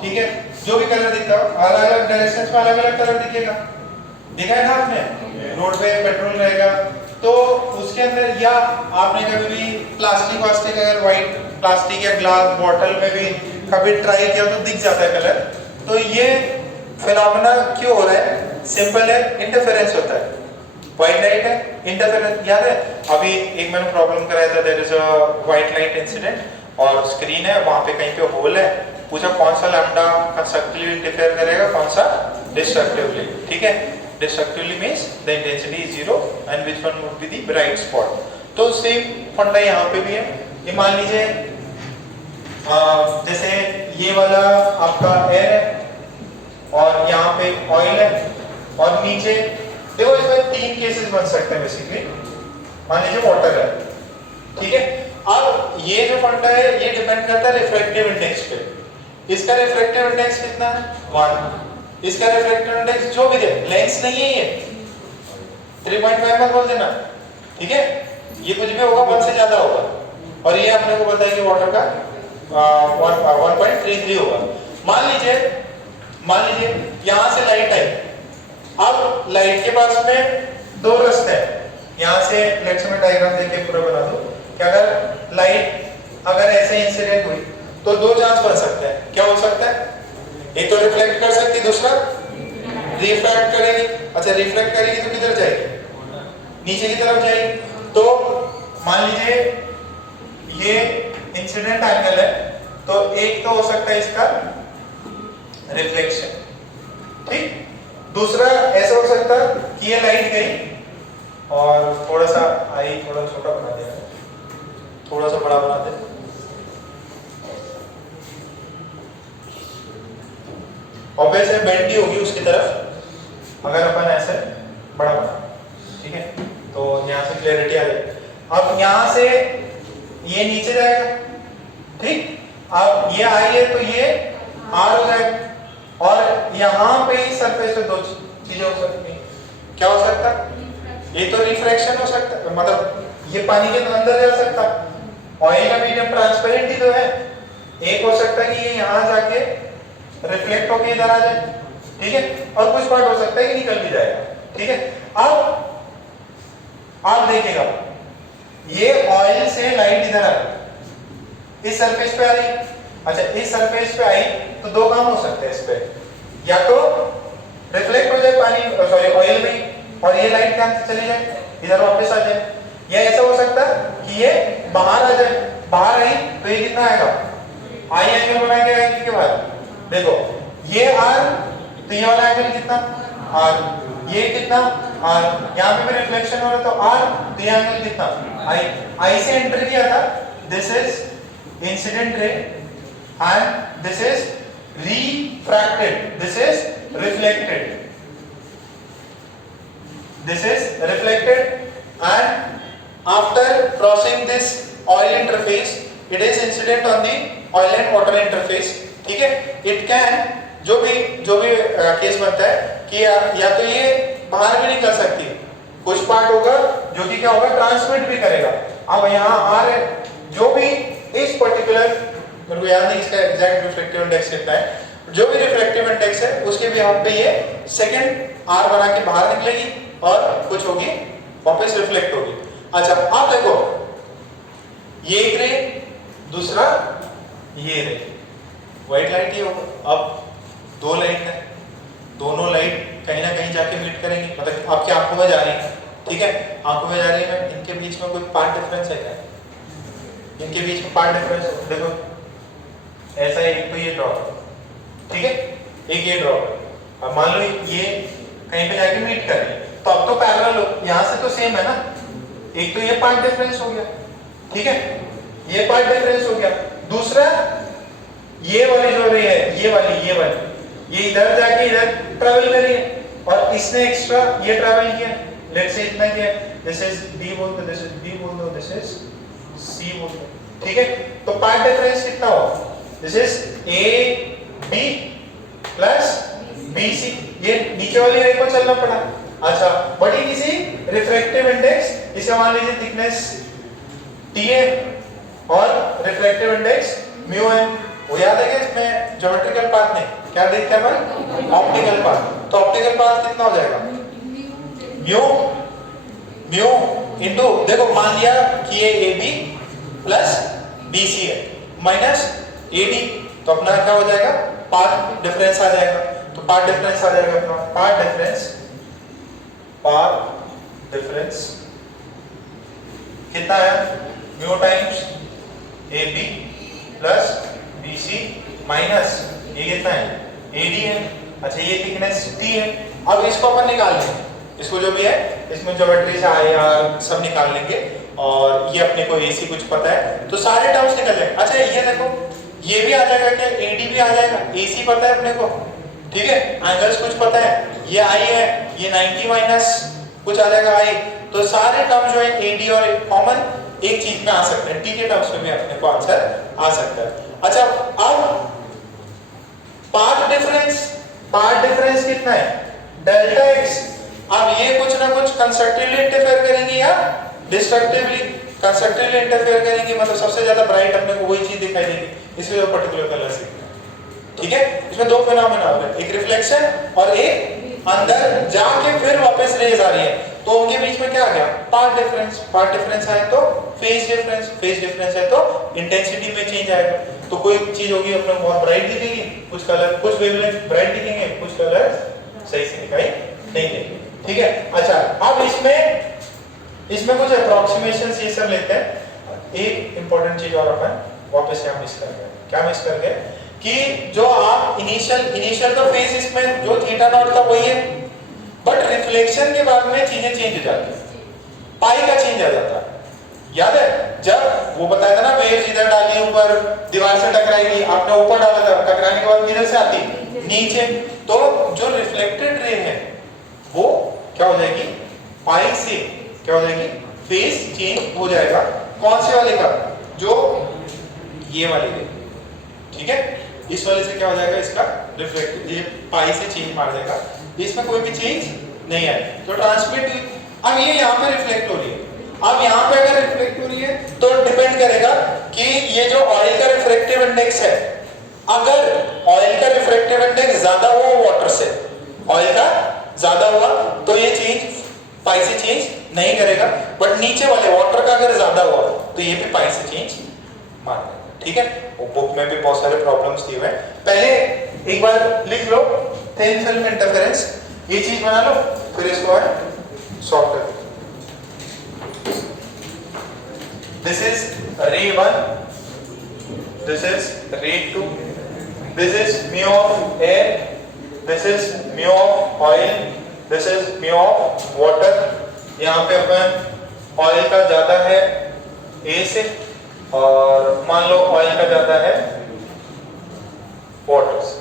ठीक है? जो भी कलर दिखता हो, अलग अलग डायरेक्शंस में अलग अलग कलर दिखेगा, देखा है ना आपने? रोड पे पेट्रोल रहेगा तो उसके अंदर, या आपने कभी भी प्लास्टिक अगर व्हाइट प्लास्टिक या ग्लास बॉटल में भी कभी ट्राई किया तो दिख जाता है कलर। तो ये फिनोमेना क्यों हो रहा है? सिंपल है, इंटरफेरेंस होता है। व्हाइट लाइट है, इंटरफेरेंस, याद है अभी एक मैंने प्रॉब्लम कराया था, there is a white light incident और स्क्रीन है, वहां पे कहीं पे होल है, पूछा कौन सा लैम्बडा कंस्ट्रक्टिवली इंटरफेयर करेगा, कौन सा डिस्ट्रक्टिवली, ठीक है? Destructively means the intensity is 0 and which one would be the bright spot. तो सेम फंडा यहाँ पे भी है। ये मान लीजिए जैसे ये वाला आपका एयर है और यहाँ पे ऑयल है और नीचे देखो, इसमें 3 केसेस बन सकते हैं बेसिकली। मान लीजिए वाटर है, ठीक है? अब ये जो फंडा है ये डिपेंड करता है रिफ्रैक्टिव इंडेक्स पे। इसका रिफ्रैक्टिव इंडेक्स कितना है? 1। इसका रिफ्रैक्टिव इंडेक्स जो भी दे, लेंस नहीं है ये, 3.5 मत बोल देना, ठीक है? ये कुछ भी होगा 1 से ज्यादा होगा, और ये आपने को पता है कि वाटर का 1.33 होगा। मान लीजिए यहां से लाइट आई, अब लाइट के पास में 2 रास्ते हैं। यहां से लेट्स में डायग्राम देके पूरा बना दो कि अगर लाइट अगर ऐसे इंसिडेंट हुई तो 2 चांस बन सकते हैं। क्या हो सकता है? एक तो रिफ्लेक्ट कर सकती, दूसरा रिफ्रैक्ट करेगी। अच्छा, रिफ्लेक्ट करेगी तो किधर जाएगी? नीचे की तरफ जाएगी। तो मान लीजिए ये इंसिडेंट एंगल है, तो एक तो हो सकता है इसका रिफ्लेक्शन, ठीक? दूसरा ऐसा हो सकता है कि ये लाइट गई और थोड़ा सा आई, थोड़ा छोटा बना दिया, थोड़ा सा बड़ा बना दे, ऑब्वियस है बेंडी होगी उसकी तरफ अगर अपन ऐसे बड़ा बना, ठीक है? तो यहाँ से क्लैरिटी आ गई। अब यहाँ से ये नीचे जाएगा, ठीक? अब ये आई है तो ये आर हो जाएगा, और यहाँ पे ही सरफेस पे 2 चीजें हो सकती हैं। क्या हो सकता है? ये तो रिफ्रैक्शन हो सकता है, मतलब ये पानी के अंदर जा सकता है। ऑयल का मीडियम ट्रांसपेरेंट ही तो है। एक हो सकता है कि ये यहाँ जाके रिफ्लेक्ट होके इधर आ जाए, ठीक है? और कुछ पार्ट हो सकता है कि निकल भी जाएगा, ठीक है? अब आप देखिएगा, ये ऑयल से लाइट इधर आ रही, इस सरफेस पे आ रही। अच्छा, इस सरफेस पे आई तो 2 काम हो सकते हैं इस पे, या तो रिफ्लेक्ट हो जाए पानी सॉरी ऑयल में और ये लाइट कहां से चली जाए, इधर वापस आ जाए, या ऐसा हो सकता है कि ये बाहर आ जाए। बाहर आई तो ये कितना आएगा? आई एंगल बना के आएगी के बाद देखो, ये आर तो ये वाला एंगल कितना? आर, ये कितना? आर, यहाँ पे भी रिफ्लेक्शन हो रहा है तो आर, तो ये एंगल कितना? आई। आई से एंटर किया था, this is incident ray and this is refracted, this is reflected, this is reflected, and after crossing this oil interface it is incident on the oil and water interface, ठीक है? it can जो भी case बनता है कि या तो ये बाहर भी निकल सकती है, कुछ पार्ट होगा जो कि क्या होगा, ट्रांसमिट भी करेगा। अब यहाँ आ रहे जो भी इस पर्टिकुलर, मेरे को याद नहीं इसका एग्जैक्ट रिफ्लेक्टिव इंडेक्स कितना है, जो भी रिफ्रैक्टिव इंडेक्स है उसके भी यहाँ पे ये सेकंड आर बना के बाहर निकलेगी और कुछ होगी वापस रिफ्लेक्ट होगी। अच्छा आप देखो ये एक रे, दूसरा ये रे, व्हाइट लाइट ये होगा। अब दो लाइट है, दोनों लाइट कहीं ना कहीं जाके मीट करेंगी, मतलब आपकी आंखों में जा रही है, ठीक है, आंखों में जा रही है, इनके बीच में कोई पार्ट डिफरेंस है क्या? इनके बीच में पार्ट डिफरेंस देखो ऐसा है, एक तो ये ड्रॉ, ठीक है, एक ये ड्रॉ। अब मान लो ये कहीं पे जाके मीट कर रही है, तो अब तो पैरेलल हो, यहाँ से तो सेम है ना, एक तो ये पार्ट डिफरेंस हो गया, ठीक है, ये पार्ट डिफरेंस हो गया। दूसरा ये वाली जो रही है, ये वाली ये इधर जाके इधर ट्रैवल कर रही है और इसने एक्स्ट्रा ये ट्रैवल किया, लेट्स से इतना किया, दिस इज डी बोल दो, दिस इज बी बोल दो, दिस इज सी बोल दो, ठीक है। तो पार्ट डिफरेंस कितना होगा? This is A B plus B C, ये नीचे वाली रेखा को चलना पड़ा। अच्छा बड़ी किसी रिफ्रैक्टिव इंडेक्स, इसे मान लीजिए थिकनेस टी है और रिफ्रैक्टिव इंडेक्स म्यू है। वो याद है कि इसमें ज्योमेट्रिकल पाथ नहीं क्या देखते हैं अपन? Optical path. तो ऑप्टिकल पाथ कितना हो जाएगा? म्यू इनटू, देखो मान लिया कि ये A B plus B C है माइनस ए डी, तो अपना क्या हो जाएगा? पाथ डिफरेंस आ जाएगा। तो पाथ डिफरेंस आ जाएगा अपना, पाथ डिफरेंस कितना है? Mu times A B plus B C minus ये कितना है? ए डी है। अच्छा ये थिकनेस टी है। अब इसको अपन निकाल लेंगे, इसको जो भी है इसमें ज्योमेट्री से आए आर सब निकाल लेंगे और ये अपने को एसी कुछ पता है तो सारे टर्म्स निकल जाएंगे। अच्छा ये देखो ये भी आ जाएगा क्या? एडी भी आ जाएगा, एसी पता है अपने को, ठीक है, एंगल्स कुछ पता है, ये आई है, ये 90 माइनस कुछ आ जाएगा आई। तो सारे टर्म जो है एडी और कॉमन एक चीज में आ सकते हैं, टी के टर्म्स में भी अपने को आंसर आ सकता है। अच्छा अब पाथ डिफरेंस कितना है? Delta x. अब ये कुछ ना कुछ कंस्ट्रक्टिवली इंटरफेयर करेंगे या डिस्ट्रक्टिवली? कंस्ट्रक्टिवली इंटरफेयर करेंगे, मतलब सबसे ज्यादा ब्राइट अपने को वही चीज दिखाई देगी, इसलिए वो पर्टिकुलर कलर से, ठीक है। इसमें दो फिनोमेना हो रहे हैं, एक रिफ्लेक्शन और एक अंदर जाके फिर वापस रेज आ रही है, तो उनके बीच में क्या आ गया? पाथ डिफरेंस आए तो फेज डिफरेंस है तो इंटेंसिटी में चेंज आएगा। तो कोई चीज होगी अपने को बहुत ब्राइट दिखेगी, कुछ कलर कुछ वेवलेंथ ब्राइट दिखेंगे, कुछ कलर सही से दिखाई नहीं देंगे, ठीक है। अच्छा अब इसमें कुछ अप्रोक्सीमेशन ये सब लेते हैं। एक इंपॉर्टेंट चीज और अपन वापस यहाँ मिस कर गए, क्या मिस कर गए कि जो आप इनिशियल तो फेज इसमें जो थीटा नॉट था वही है, बट रिफ्लेक्शन के बाद में चीजें चेंज हो जाती है, पाई का चेंज आ जाता है। याद है जब वो बताया था ना, वेव्स इधर डाली ऊपर दीवार से टकराएगी, आपने ऊपर डाला था, टकराने के बाद किधर से आती? नीचे। तो जो रिफ्लेक्टेड रे है वो क्या हो जाएगी? पाई से क्या हो जाएगी? फेज चेंज हो जाएगा। कौन से वाले का? जो ये वाले रे, ठीक है, इस वाले से क्या हो जाएगा? इसका रिफ्लेक्ट ये पाई से चेंज मार देगा, इसमें कोई भी चेंज नहीं आए। तो ट्रांसमिट, अब ये यहाँ पे रिफ्लेक्ट हो रही है, अब यहाँ पे अगर रिफ्लेक्ट हो रही है तो डिपेंड करेगा कि ये जो ऑयल का रिफ्रैक्टिव इंडेक्स है, अगर ऑयल का रिफ्रैक्टिव इंडेक्स ज्यादा हुआ वाटर से, ऑयल का ज्यादा हुआ तो ये चेंज पाई से चेंज नहीं करेगा, बट नीचे वाले वाटर का अगर ज्यादा हुआ तो ये भी पाई से चेंज मार देगा, ठीक है। वो बुक में भी बहुत सारे प्रॉब्लम्स दिए हुए हैं, पहले एक बार लिख लो थिन फिल्म इंटरफेरेंस, ये चीज बना लो, फिर इसको सॉल्व कर दो। This is ray 1, this is ray 2, this is mu of air, this is mu of oil, this is mu of water। यहाँ पे अपन ऑयल का ज्यादा है A से और मान लो ऑयल का ज्यादा है वाटर से।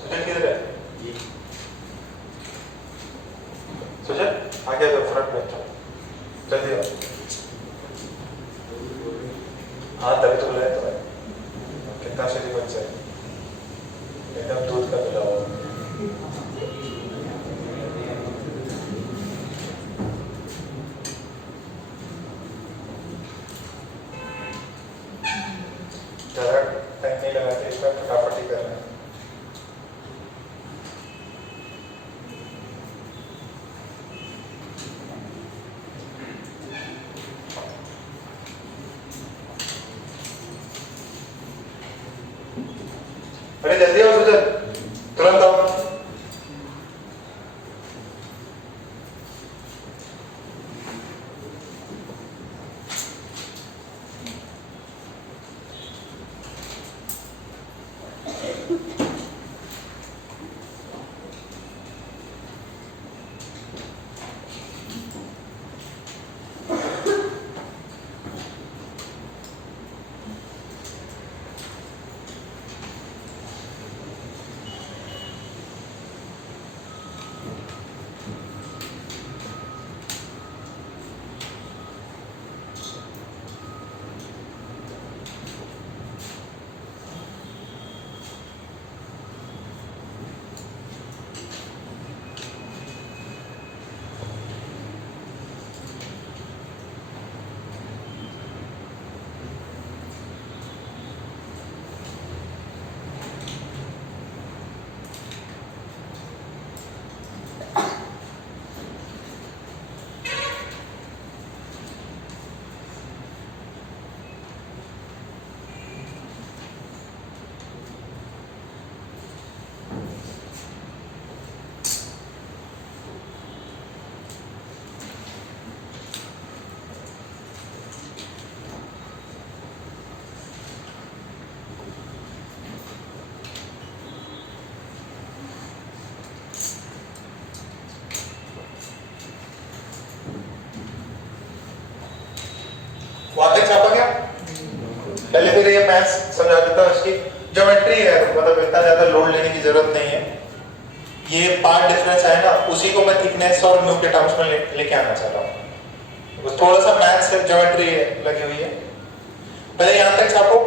सुजल किधर है? अरे जल्दी आओ सुजन, तुरंत आओ। वहां तक छापा क्या? पहले फिर ये मैथ्स समझा देता हूं। इसकी ज्योमेट्री है, मतलब इतना ज्यादा लोड लेने की जरूरत नहीं है। ये पार्ट डिफरेंस है ना, उसी को मैं थिकनेस और म्यू के टर्म्स में लेके आना चाह रहा हूँ। बस थोड़ा सा मैथ्स है, ज्योमेट्री लगी हुई है। पहले यहां तक छापो।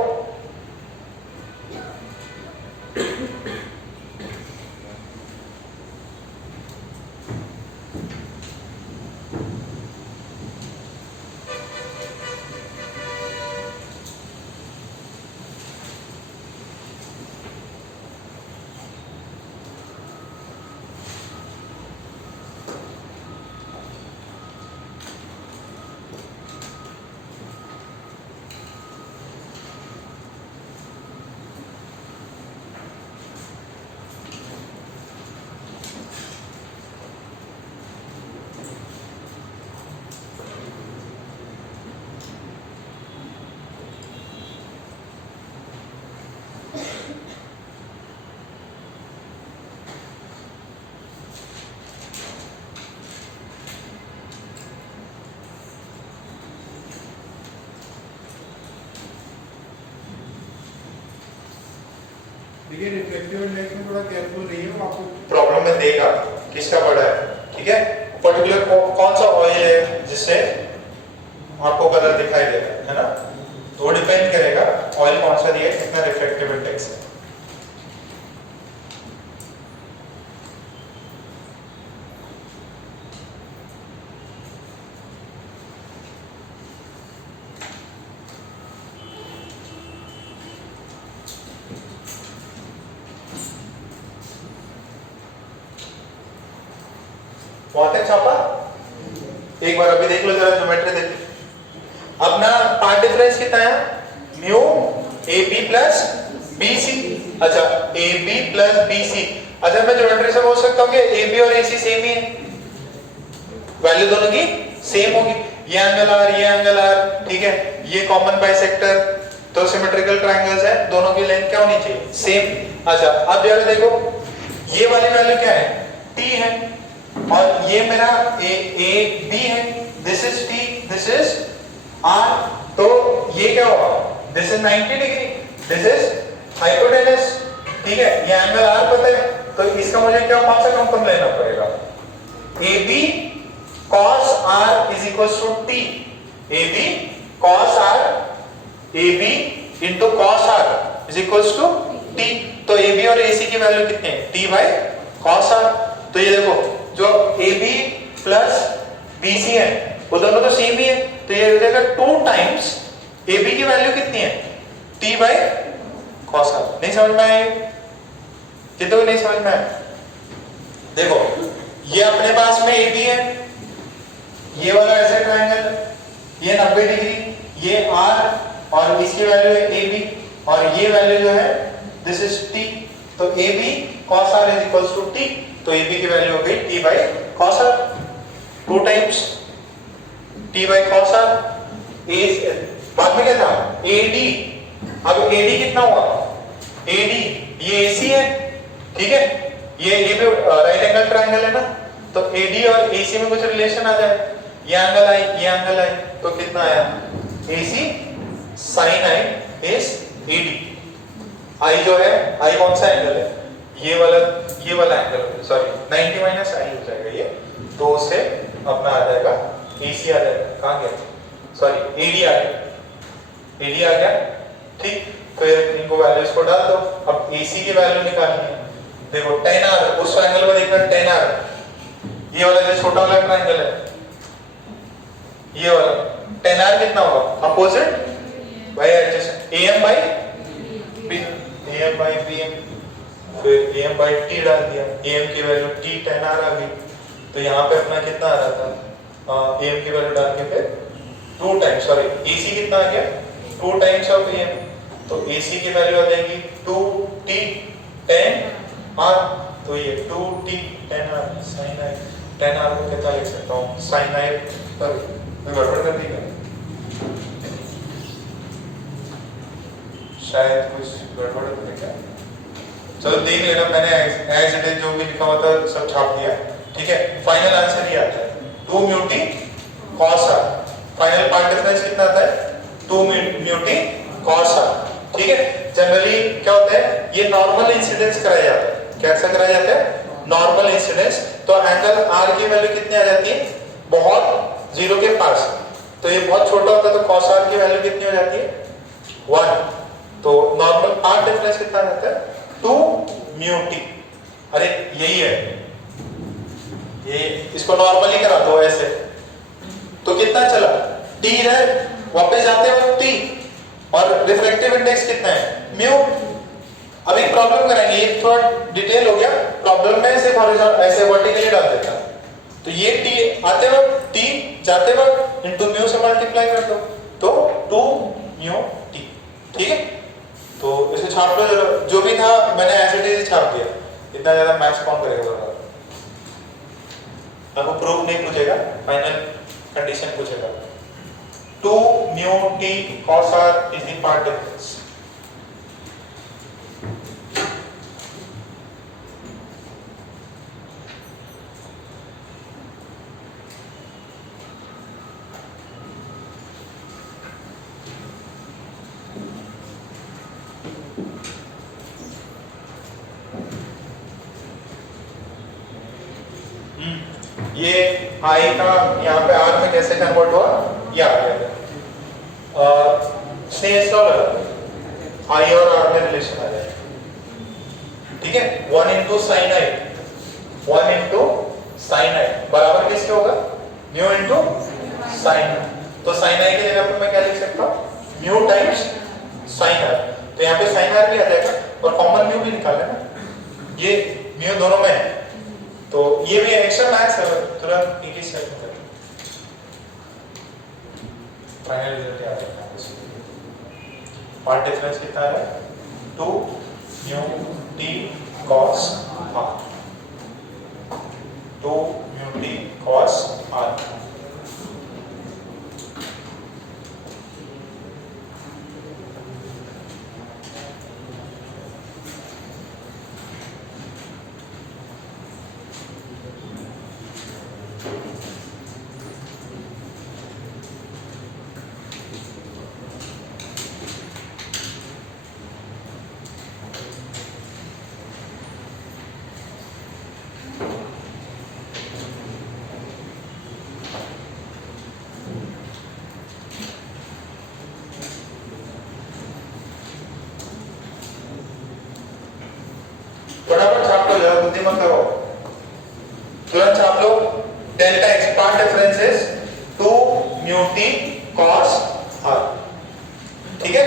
देखिए रिफ्लेक्टिव इंडेक्स में थोड़ा केयरफुल रहिए, वो आपको प्रॉब्लम में देगा किसका बड़ा है, ठीक है। पर्टिकुलर कौन सा ऑयल है जिससे आपको कलर दिखाई दे रहा है ना, तो वो डिपेंड करेगा ऑयल कौन सा दिया, कितना रिफ्लेक्टिव इंडेक्स है। वहां तक छापा। एक बार अभी देख लो जरा, ज्योमेट्री देख लो। अब ना पार्ट डिफरेंस कितना है, mu A B plus B C. अच्छा A B plus B C. अच्छा मैं ज्योमेट्री से बोल सकता हूँ कि ए बी और ए सी सेम ही है, वैल्यू दोनों की सेम होगी। ये एंगल आर, ये एंगल आर, ठीक है, ये कॉमन बाइसेक्टर, तो सिमेट्रिकल ट्रायंगल्स है, दोनों की लेंथ क्या होनी चाहिए, सेम। अच्छा अब जरा देखो, ये वाली वैल्यू क्या है, टी है, और ये मेरा ए बी है, this is T, this is R, तो ये क्या होगा, this is 90 degree, this is hypotenuse, ठीक है। ये एंगल आर पता है, तो इसका मुझे क्या कौन सा कंपन लेना पड़ेगा, A B cos r is equals to t, ab cos r, ab into cos r is equals to t। तो ab और ac की वैल्यू कितनी है, t by cos r। तो ये देखो जो ab प्लस bc है वो दोनों तो सेम ही है, तो ये हो जाएगा 2 टाइम्स ab की वैल्यू कितनी है, t by cos r। नहीं समझ में आया, कितने को नहीं समझ में आया। देखो ये अपने पास में ab है, ये वाला ऐसे ट्रायंगल, ये 90 डिग्री, ये r और इसकी वैल्यू है ab, और ये वैल्यू जो है दिस इज टी, तो A B cos r is equals to T, तो ए बी की वैल्यू हो गई T by cos r, 2 times T by cos r. ए बाद में क्या था ए डी, अब ए डी कितना हुआ, ए डी ये ए सी है, ठीक है, ये भी राइट एंगल ट्राइंगल है ना, तो ए डी और ए सी में कुछ रिलेशन आ जाए, ये एंगल आई ये एंगल आई, तो कितना आया A C sine I is A D. I जो है, आई कौन सा एंगल है, ये वाला एंगल, सॉरी 90 माइनस आई हो जाएगा ये, तो उससे अपना आ जाएगा ए सी आ जाएगा, कहाँ गया, सॉरी ए डी आ गया, ए डी आ गया, ठीक। फिर इनको वैल्यूज को डाल दो, अब ए सी की वैल्यू निकालनी है, देखो tan r, उस ट्रायंगल को देखना tan r, ये वाला जो छोटा वाला ट्रायंगल है, ये वाला tan r कितना होगा, opposite by adjacent, am by b, am by bm, फिर am बाय t डाल दिया, am की वैल्यू t tan r आ गई, तो यहाँ पे अपना कितना आ रहा था, am की वैल्यू डाल के फिर 2 टाइम्स, सॉरी ac कितना आ गया 2 टाइम्स ऑफ am, तो ac की वैल्यू आ जाएगी 2t tan r, तो ये 2t tan r sin i, tan r को कितना लिख सकता हूँ sin i, सॉरी मैं गड़बड़ कर दी क्या, शायद कुछ गड़बड़ है क्या, चलो देख लेना, मैंने एज इट इज जो भी लिखा हुआ था सब छाप दिया, ठीक है। फाइनल आंसर ये आता है 2 mu T cos r, final part difference कितना आता है 2 म्यू टी cos r, ठीक है। जनरली क्या होता है, ये नॉर्मल इंसिडेंस कराया जाता है, कैसा कराया जाता है नॉर्मल इंसिडेंस, तो एंगल r की वैल्यू कितनी आ जाती है, बहुत जीरो के पास, तो ये बहुत छोटा होता है, तो cos r की वैल्यू कितनी हो जाती है 1, तो नॉर्मल पार्ट डिफरेंस कितना आ जाता है 2 म्यू टी, अरे यही है, ये इसको नॉर्मली करा दो ऐसे, तो कितना चला t है, वापस जाते हो t, और रिफ्रैक्टिव इंडेक्स कितना है म्यू। अब एक प्रॉब्लम करेंगे, ये थोड़ा डिटेल हो गया, प्रॉब्लम में सिर्फ हॉरिजॉन्टल ऐसे वर्टिकली डाल देता, तो ये t आते वक्त t जाते वक्त इनटू म्यू से मल्टीप्लाई कर दो, तो 2 म्यू t, ठीक है। तो इसे छाप लो जरा, जो भी था मैंने एज इट इज छाप दिया, इतना ज्यादा मैथ्स कौन करेगा, आपको प्रूफ नहीं पूछेगा, फाइनल कंडीशन पूछेगा। 2 mu t cos r is the part difference, ये i का यहाँ पे r में कैसे कन्वर्ट हुआ, ये आ गया, स्नेल लॉ लगा, i और r में रिलेशन आ जाए, ठीक है। 1 into sin i, 1 into sin i बराबर किसके होगा, म्यू into sin i, तो sin i की जगह पे मैं क्या लिख सकता हूँ म्यू टाइम्स sin r, तो यहाँ पे sin r भी आ जाएगा, और कॉमन म्यू भी निकाल लेना, ये म्यू दोनों में है, तो ये भी एक्स्ट्रा मैथ्स है, तुरंत एक ही स्टेप में करें, फाइनल रिजल्ट आ जाएगा। पार्ट डिफरेंस कितना है 2 mu T cos r, 2 mu T cos r, फटाफट छाप लो, ज्यादा बुद्धि मत करो, तुरंत छाप लो, delta X path difference is 2 mu T cos r, ठीक है।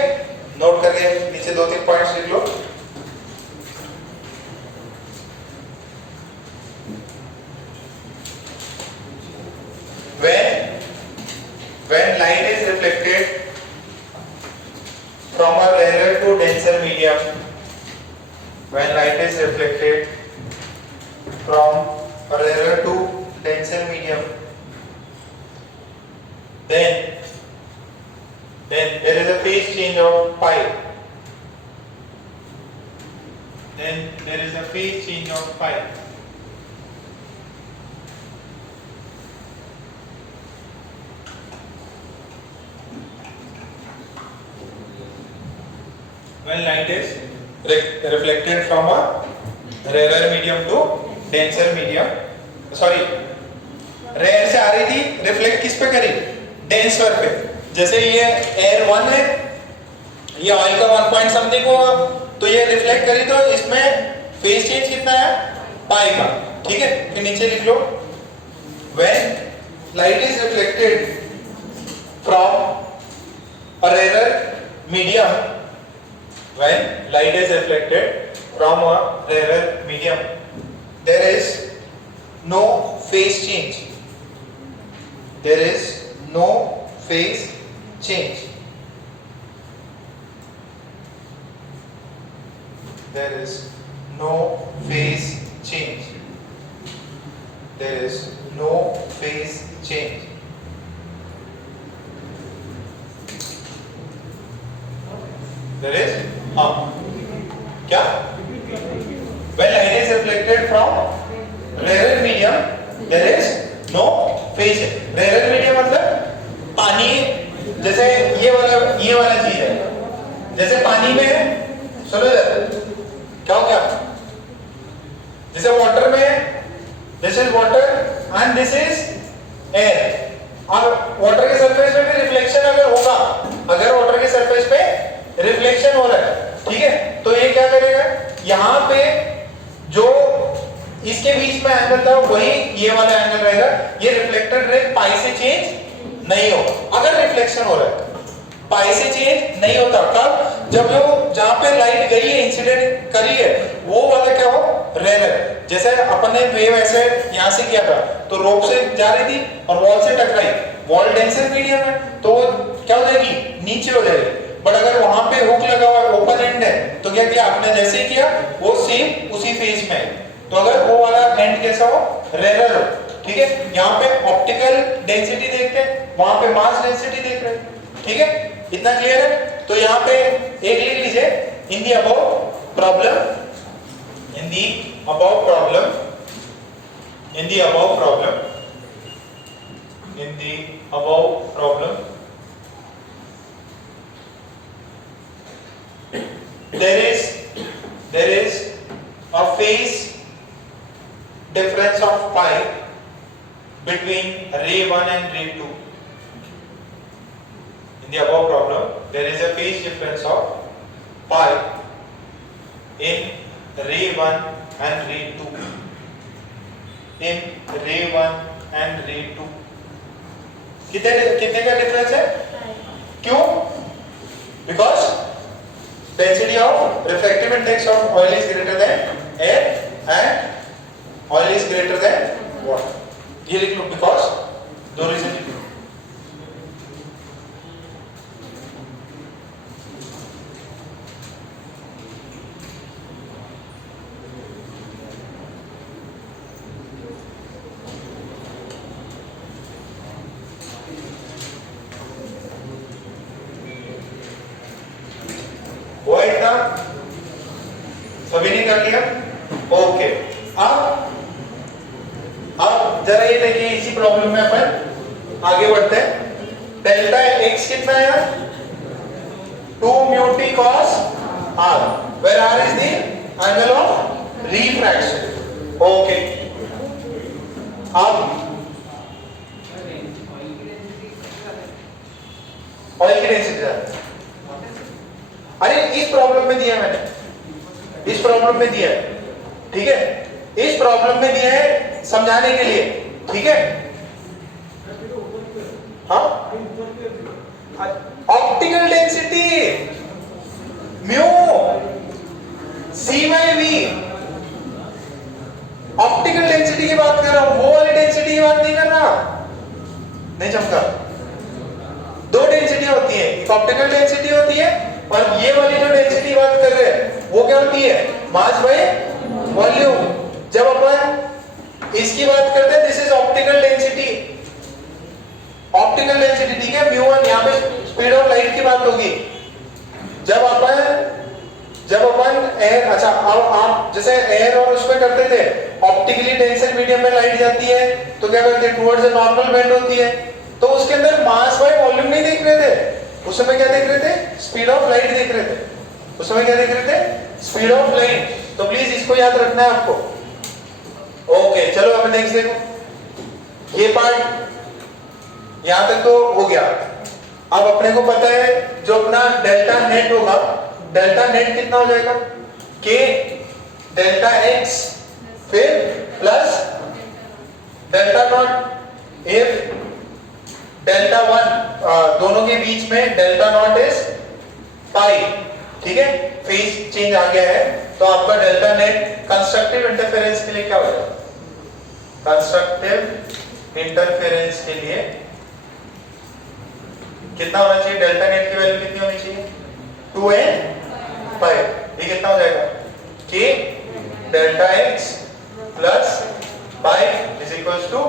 नोट करके नीचे 2-3 पॉइंट्स लिख लो, when light is reflected from a rarer to denser medium, when light is reflected from a rarer to denser medium, then there is a phase change of pi. Then there is a phase change of pi. When light is reflected from a rarer medium to denser medium, sorry, rarer से आ रही थी, reflect किस पे करी? Denser पे। जैसे ये एयर 1 है, ये ऑयल का 1 पॉइंट समथिंग होगा, तो ये रिफ्लेक्ट करी तो इसमें फेज चेंज कितना है? पाई का। ठीक है, फिर नीचे लिख लो, when light is reflected from a rare medium, when light is reflected from a rarer medium, there is no phase change. There is no phase change. There is no phase change. There is no phase change. There is क्या? When light is reflected from rarer medium, there is no phase. Rarer medium मतलब पानी, जैसे ये वाला चीज है, जैसे पानी में है, सुनो क्या हो गया? जैसे वाटर में, this is water and this is air. अब वाटर के सरफेस पे भी रिफ्लेक्शन अगर होगा, अगर वाटर के सरफेस पे रिफ्लेक्शन हो रहा है, ठीक है, तो ये क्या करेगा? यहाँ पे जो इसके बीच में एंगल था वही ये वाला एंगल रहेगा। ये रिफ्लेक्टेड रे पाई से चेंज नहीं होगा। अगर रिफ्लेक्शन हो रहा है, पाई से चेंज नहीं होता। कब? जब जो जहाँ पे लाइट गई है, इंसिडेंट करी है, वो वाला क्या हो? रेयर। जैसे अपन ने वेव ऐसे यहाँ से किया था, तो रोप से जा रही थी और वॉल से टकराई। वॉल डेंसर मीडियम है, तो क्या हो जाएगी? नीचे हो जाएगी। बट अगर वहां पे हुक लगा हुआ है, ओपन एंड है, तो क्या किया आपने? जैसे किया वो सेम उसी फेज में है। तो अगर वो वाला एंड कैसा हो? रेयर हो। ठीक है, यहाँ पे ऑप्टिकल डेंसिटी देखते हैं, वहां पे मास डेंसिटी देख रहे हैं। ठीक है, इतना क्लियर है? तो यहाँ पे एक लिख लीजिए, in the above problem, in the above problem, in the above problem, in the above problem, there is a phase difference of pi between ray 1 and ray 2. In the above problem, there is a phase difference of pi in ray 1 and ray 2. In ray 1 and ray 2. कितने का difference है? क्यों? Because density of refractive index of oil is greater than air and oil is greater than water. ये लिख लो, because दो reason लिख लो। वो इतना सभी ने कर लिया? ओके, अब जरा ये देखिए, इसी प्रॉब्लम में अपन आगे बढ़ते हैं। डेल्टा एक्स कितना है? 2 mu t cos r, where r is the angle of refraction. Okay, अब ऑयल की डेंसिटी, अरे इस प्रॉब्लम में दिया है मैंने, इस प्रॉब्लम में दिया है। ठीक है, इस प्रॉब्लम में दिया है समझाने के लिए। ठीक है, हाँ, optical density mu c by v, optical density की बात कर रहा हूं, वो वाली डेंसिटी की बात नहीं कर रहा। नहीं चमका? दो डेंसिटी होती है, एक ऑप्टिकल डेंसिटी होती है और ये वाली जो डेंसिटी बात कर रहे हैं वो क्या होती है? Mass by volume. जब अपन इसकी बात करते हैं, this is optical density, optical density, ठीक है, म्यू1। यहाँ पे स्पीड ऑफ लाइट की बात होगी। जब अपन एयर, अच्छा अब आप जैसे एयर और उसमें करते थे, ऑप्टिकली डेंसर मीडियम में लाइट जाती है तो क्या करते हैं, टुवर्ड्स अ नॉर्मल बेंड होती है, तो उसके अंदर मास बाय वॉल्यूम नहीं देख रहे थे, उस समय क्या देख रहे थे, स्पीड ऑफ लाइट देख रहे थे, उस समय क्या देख रहे थे, स्पीड ऑफ लाइट। तो प्लीज इसको याद रखना है आपको। ओके, चलो अब नेक्स्ट देखो, ये पार्ट यहां तक तो हो गया। अब अपने को पता है जो अपना डेल्टा नेट होगा, डेल्टा नेट कितना हो जाएगा, के डेल्टा एक्स फिर plus delta not if delta one, दोनों के बीच में डेल्टा नॉट इज पाई, ठीक है, फेज चेंज आ गया है, तो आपका डेल्टा नेट कंस्ट्रक्टिव इंटरफेरेंस के लिए क्या होगा, कंस्ट्रक्टिव इंटरफेरेंस के लिए कितना होना चाहिए, डेल्टा नेट की वैल्यू कितनी होनी चाहिए, 2n पाई। ये कितना हो जाएगा, k delta x plus pi is equals to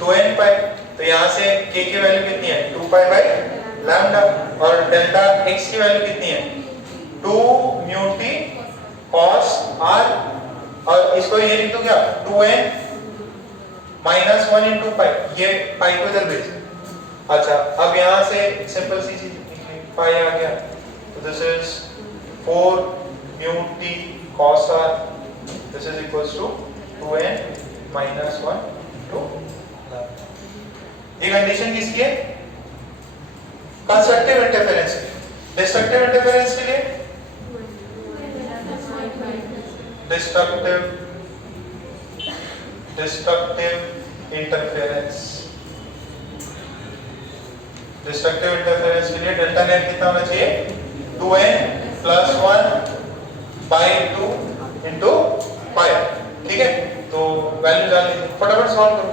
2n pi. तो यहां से k की वैल्यू कितनी है, 2 पाई बाई लैम्डा, और डेल्टा x की वैल्यू कितनी है, 2 म्यू t cos r, और इसको ये लिख दो क्या, 2n माइनस 1 इंटू पाई, ये पाई को इधर भेज। अच्छा, अब यहां से सिंपल सी चीज निकली, पाई आ गया, तो this is 4 mu t cos r, this is equals to 2n minus 1 two lambda. ये कंडीशन किसकी है, कंस्ट्रक्टिव इंटरफेरेंस के लिए। डिस्ट्रक्टिव इंटरफेरेंस के लिए, डिस्ट्रक्टिव इंटरफेरेंस, डिस्ट्रक्टिव इंटरफेरेंस के लिए डेल्टा नेट कितना होना चाहिए, 2n plus 1 by 2 into pi, ठीक है। तो वैल्यू डाल दीजिए, फटाफट सॉल्व करो।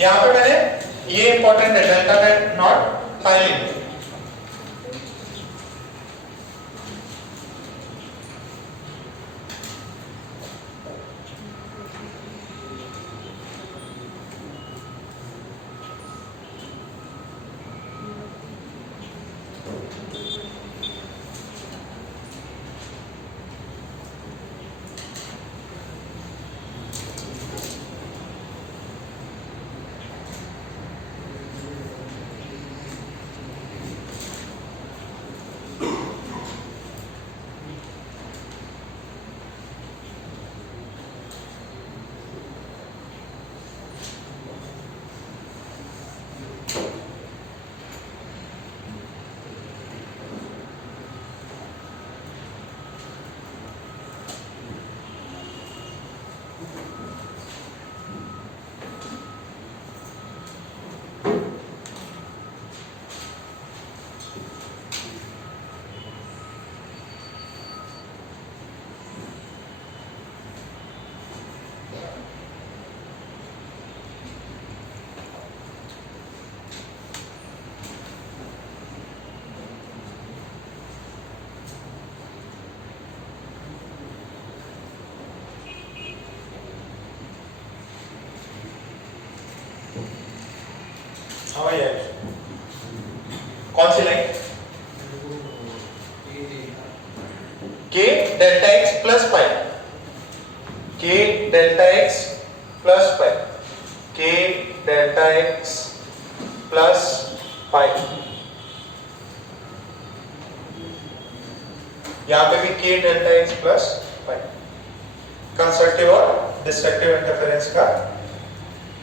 यहां पे मैंने, ये इंपॉर्टेंट है, डेल्टा नेट नॉट फाइलिंग। हाँ यार, कौन सी line, k delta x plus pi, k delta x plus pi, k delta x plus pi, यहां पे भी k delta x plus pi. Constructive और डिस्ट्रक्टिव इंटरफेरेंस का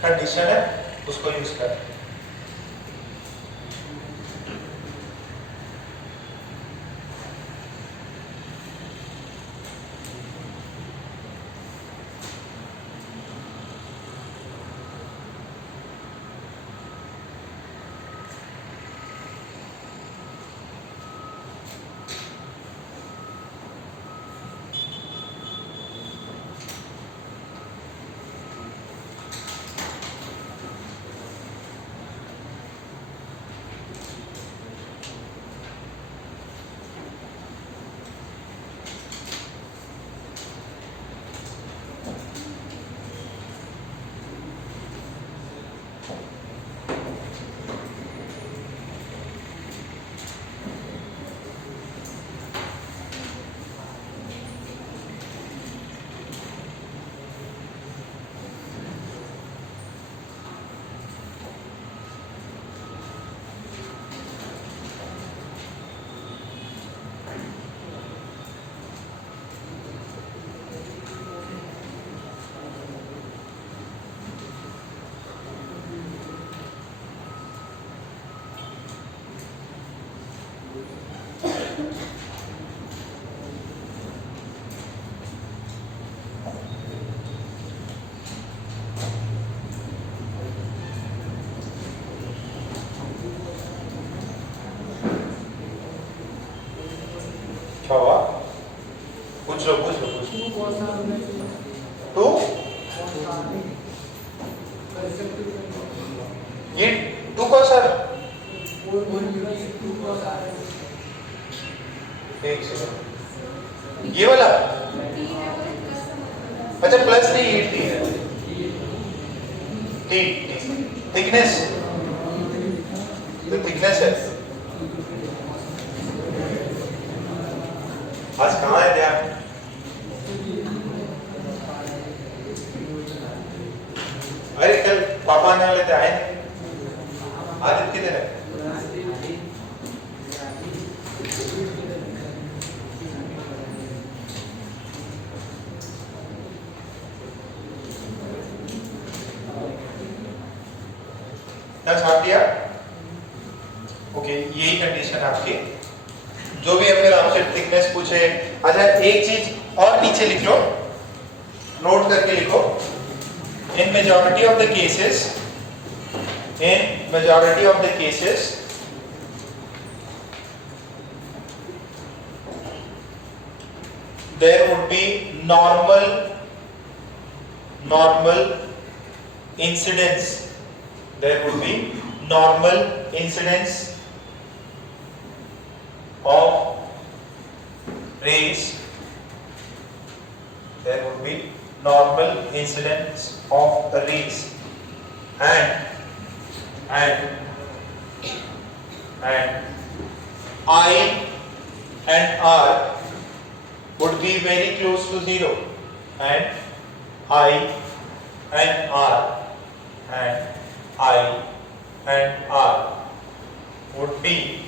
कंडीशन है, उसको यूज करें। पूछ लो 2 ये 2 cos r एक सेकंड ये वाला अच्छा प्लस नहीं ये टी है टी थिकनेस तो थिकनेस है आज कहाँ है ध्यान अरे कल पापा आने वाले थे आए आदित्य किधर है छाप दिया ओके यही कंडीशन आपकी जो भी अगर आपसे थिकनेस पूछे अच्छा एक चीज और नीचे लिख लो नोट करके लिखो इन majority of the cases there would be normal incidence of rays and I and R would be very close to zero and I and R would be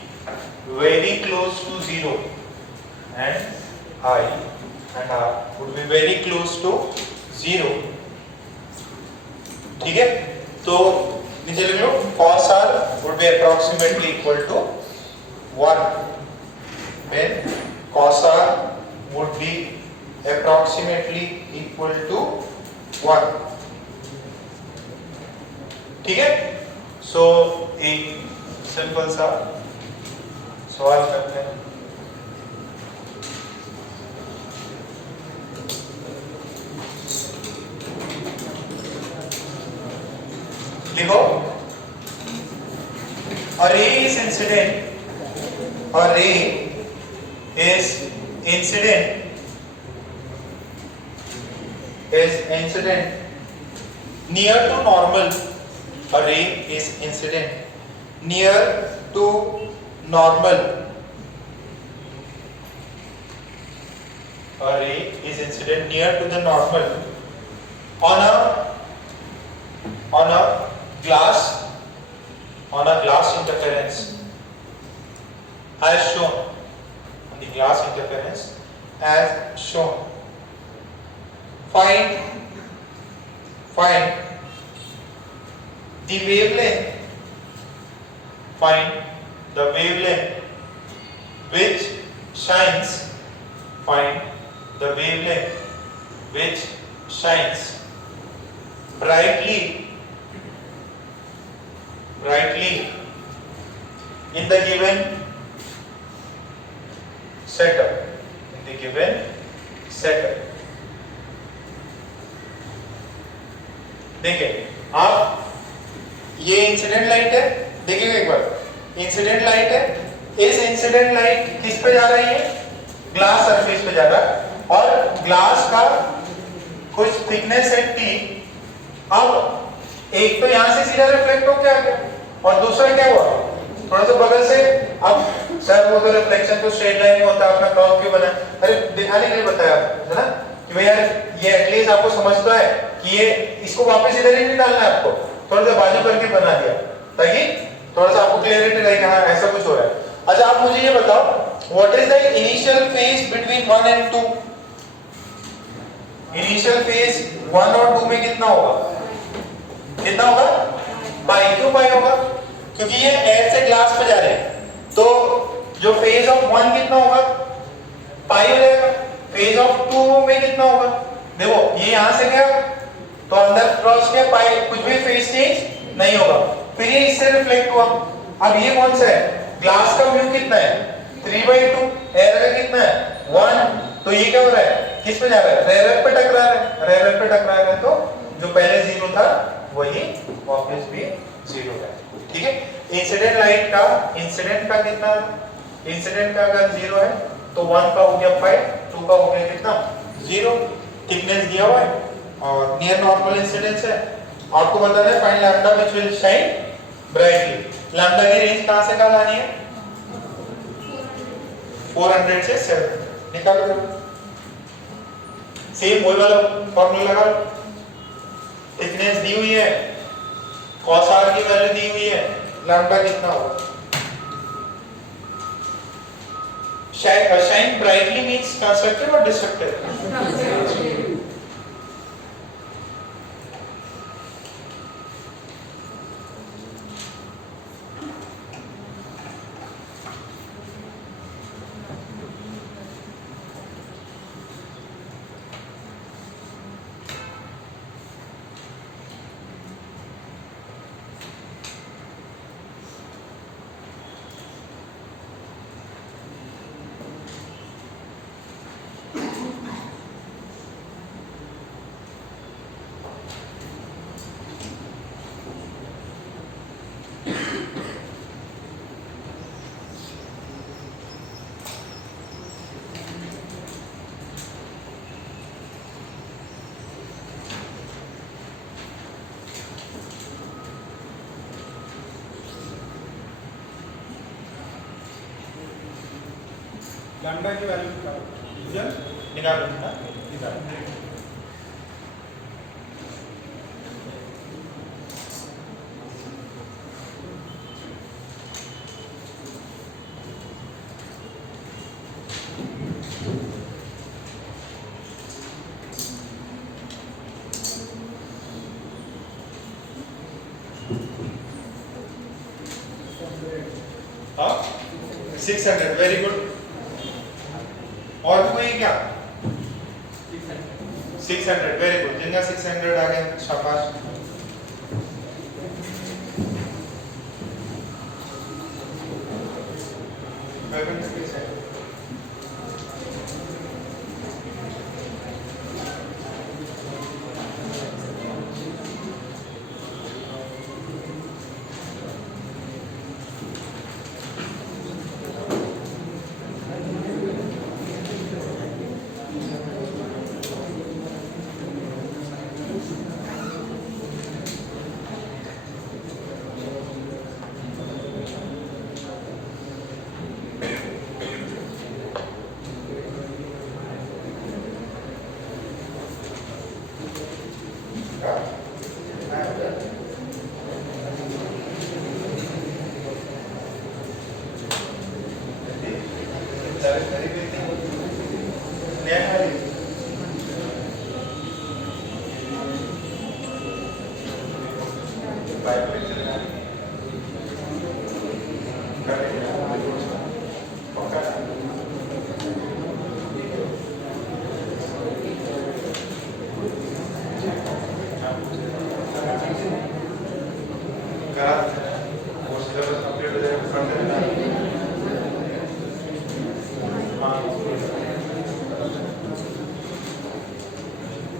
very close to zero and I and R would be very close to zero ठीक है तो नीचे लिख लो cos r would be approximately equal to 1 when cos r would be approximately equal to 1 ठीक है सो एक simple सा सवाल करते हैं देखो a ray is incident near to normal a ray is incident near to normal a ray is incident near to the normal on a glass interference as shown on the glass interference as shown find the wavelength which shines brightly in the given setup देखिए आप ये incident light है देखिएगा एक बार incident light है इस incident light किस पे जा रही है ग्लास सरफेस पे जा रहा है और ग्लास का कुछ थिकनेस है T अब एक तो यहां से सीधा रिफ्लेक्ट होकर आ गया और दूसरा क्या हुआ थोड़ा सा बगल से अब सर वो तो रिफ्लेक्शन तो स्ट्रेट लाइन में होता है अपना कर्व क्यों बना अरे दिखाने के लिए बताया है ना कि भैया ये एटलीस्ट आपको समझता है कि ये इसको वापस इधर ही नहीं डालना है आपको थोड़ा सा बाजू करके बना दिया ताकि थोड़ा सा आपको क्लियरिटी रहे कि हाँ ऐसा कुछ हो रहा है अच्छा आप मुझे ये बताओ what is the initial phase between 1 and 2 initial phase 1 और 2 में कितना होगा पाई क्यों पाई होगा क्योंकि ये एयर से ग्लास पे जा रहे हैं तो जो फेज ऑफ 1 कितना होगा पाई हो जाएगा फेज ऑफ 2 में कितना होगा देखो ये यहां से गया तो अंदर क्रॉस किया पाई कुछ भी फेज चेंज नहीं होगा फिर ये इससे रिफ्लेक्ट हुआ अब ये कौन सा है ग्लास का व्यू कितना है 3/2 एयर का कितना है 1 तो ये क्या हो रहा है, किस पे जा रहा है, रेयर पे टकरा रहा है, रेयर पे टकरा रहा है तो जो पहले जीरो था वही वापस भी जीरो है। ठीक है, इंसिडेंट लाइट का कितना, इंसिडेंट का अगर जीरो है तो 1 का हो गया 5, 2 का हो गया कितना 0, थिकनेस दिया हुआ है और नियर नॉर्मल इंसिडेंस है। आपको बताना है find lambda which will shine brightly. Lambda की रेंज कहां से कहां लानी है, 400 से 700 निकाल लो। सेम वही वाला फॉर्मूला लगा लो, थिकनेस दी हुई है, cos r की वैल्यू दी हुई है, लैम्डा कितना होगा। शाइन ब्राइटली मींस कंस्ट्रक्टिव और डिस्ट्रक्टिव, लैम्डा की वैल्यू निकालो ना, निकालो। हाँ 600, वेरी गुड। और कोई क्या 600, वेरी गुड, जिनका 600 आ गया शाबाश।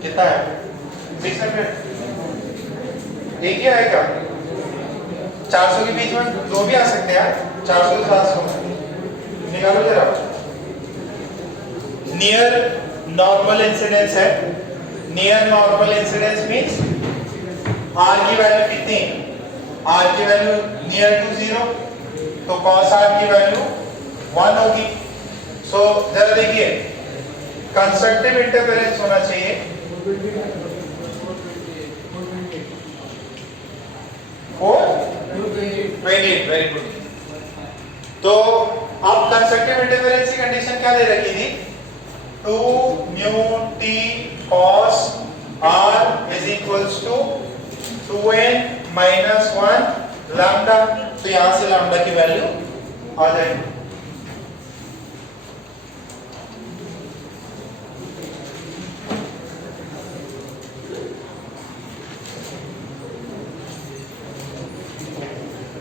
कितना है 600, एक ही आएगा 400 के बीच में दो भी आ सकते हैं, 400 से 700 निकालो जरा। नियर नॉर्मल इंसिडेंस है, near normal incidence means r की वैल्यू कितनी, r की वैल्यू नियर टू 0, तो cos r की वैल्यू 1 होगी। सो जरा देखिए कंस्ट्रक्टिव इंटरफेरेंस होना चाहिए 428, वेरी गुड। तो अब कंस्ट्रक्टिव इंटरफेरेंस की कंडीशन क्या दे रखी थी, 2 mu t cos r is equals to 2n minus 1 lambda। तो यहां से लैम्डा की वैल्यू आ जाएगी।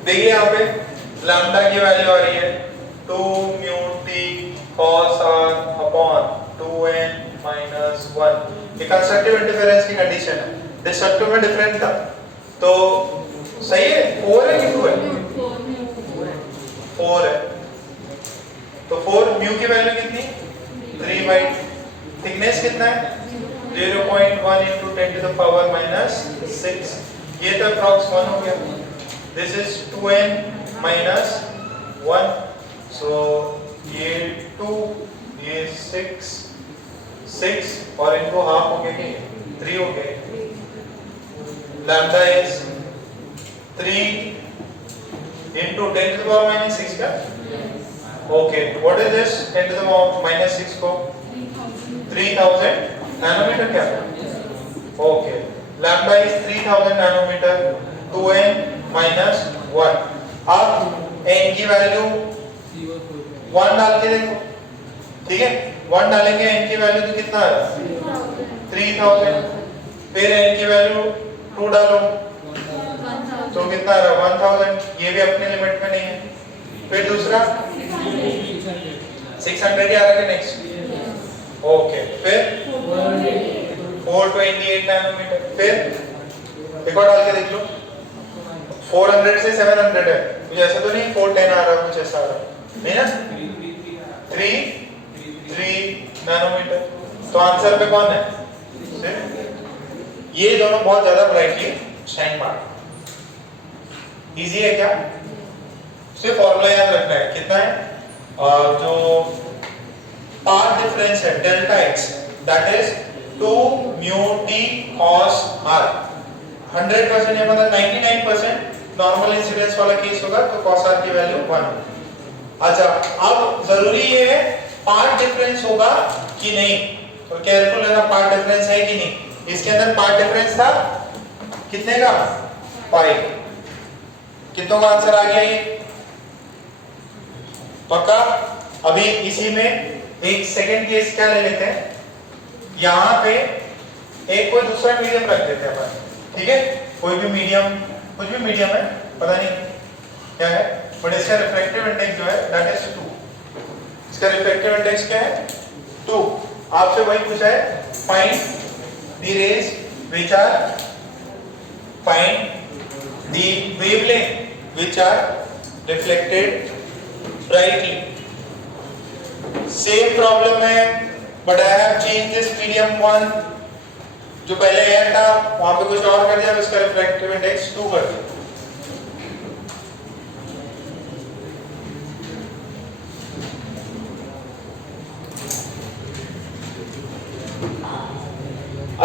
देखिए यहाँ पे लैम्डा की वैल्यू आ रही है 2 mu t cos r upon 2 minus 1 ये कंस्ट्रक्टिव इंटरफेरेंस की कंडीशन है। डिस्ट्रक्टिव में डिफरेंट था तो सही है 4 है कि 2 है 4 है तो 4 म्यू की वैल्यू कितनी 3 बाई थिकनेस कितना है 0.1 into 10 to the power minus 6 ये तो अप्रॉक्स 1 हो गया this is 2n minus 1 so ये 2 ये 6 और इनको हाफ हो गया कि 3 हो गए lambda is 3 into 10 to the power minus 6 का okay what is this 10 to the power minus 6 को 3000 नैनोमीटर क्या okay lambda is 3000 nanometre 2n minus 1 अब n की वैल्यू 1 डाल के देखो ठीक है 1 डालेंगे n की वैल्यू तो कितना आ रहा है 3000 फिर n की वैल्यू 2 डालो तो कितना आ रहा है 1000 ये भी अपने लिमिट में नहीं है फिर दूसरा 600 ही आ रहा है नेक्स्ट ओके फिर 428 नैनोमीटर फिर एक और डाल के देख लो 400 से 700 है कुछ ऐसा तो नहीं 410 आ रहा कुछ ऐसा आ रहा नहीं ना 3 नैनोमीटर तो आंसर पे कौन है ये दोनों बहुत ज्यादा ब्राइटली शाइन मार इजी है क्या सिर्फ फॉर्मूला याद रखना है कितना है जो पाथ डिफरेंस है delta x that is 2 mu t cos r 100% ये मतलब 99% नॉर्मल इंसिडेंस वाला केस होगा तो cos r की वैल्यू 1 अच्छा अब जरूरी ये है पार्ट डिफरेंस होगा कि नहीं तो केयरफुल रहना पार्ट डिफरेंस है कि नहीं इसके अंदर पार्ट डिफरेंस था कितने का 5 कितनों का आंसर आ गया ये पक्का अभी इसी में एक सेकंड केस क्या ले लेते हैं यहाँ पे एक कोई दूसरा मीडियम रख देते हैं अपन ठीक है कोई भी मीडियम कुछ भी मीडियम है पता नहीं क्या है बट इसका रिफ्रैक्टिव इंडेक्स जो है दैट इज 2 इसका रिफ्रैक्टिव इंडेक्स क्या है 2 आपसे वही पूछा है find the rays which are find the wavelength which are reflected brightly same problem है but I have change this medium 1 जो पहले एयर था वहां पे कुछ और कर दिया इसका रिफ्रैक्टिव इंडेक्स 2 कर दिया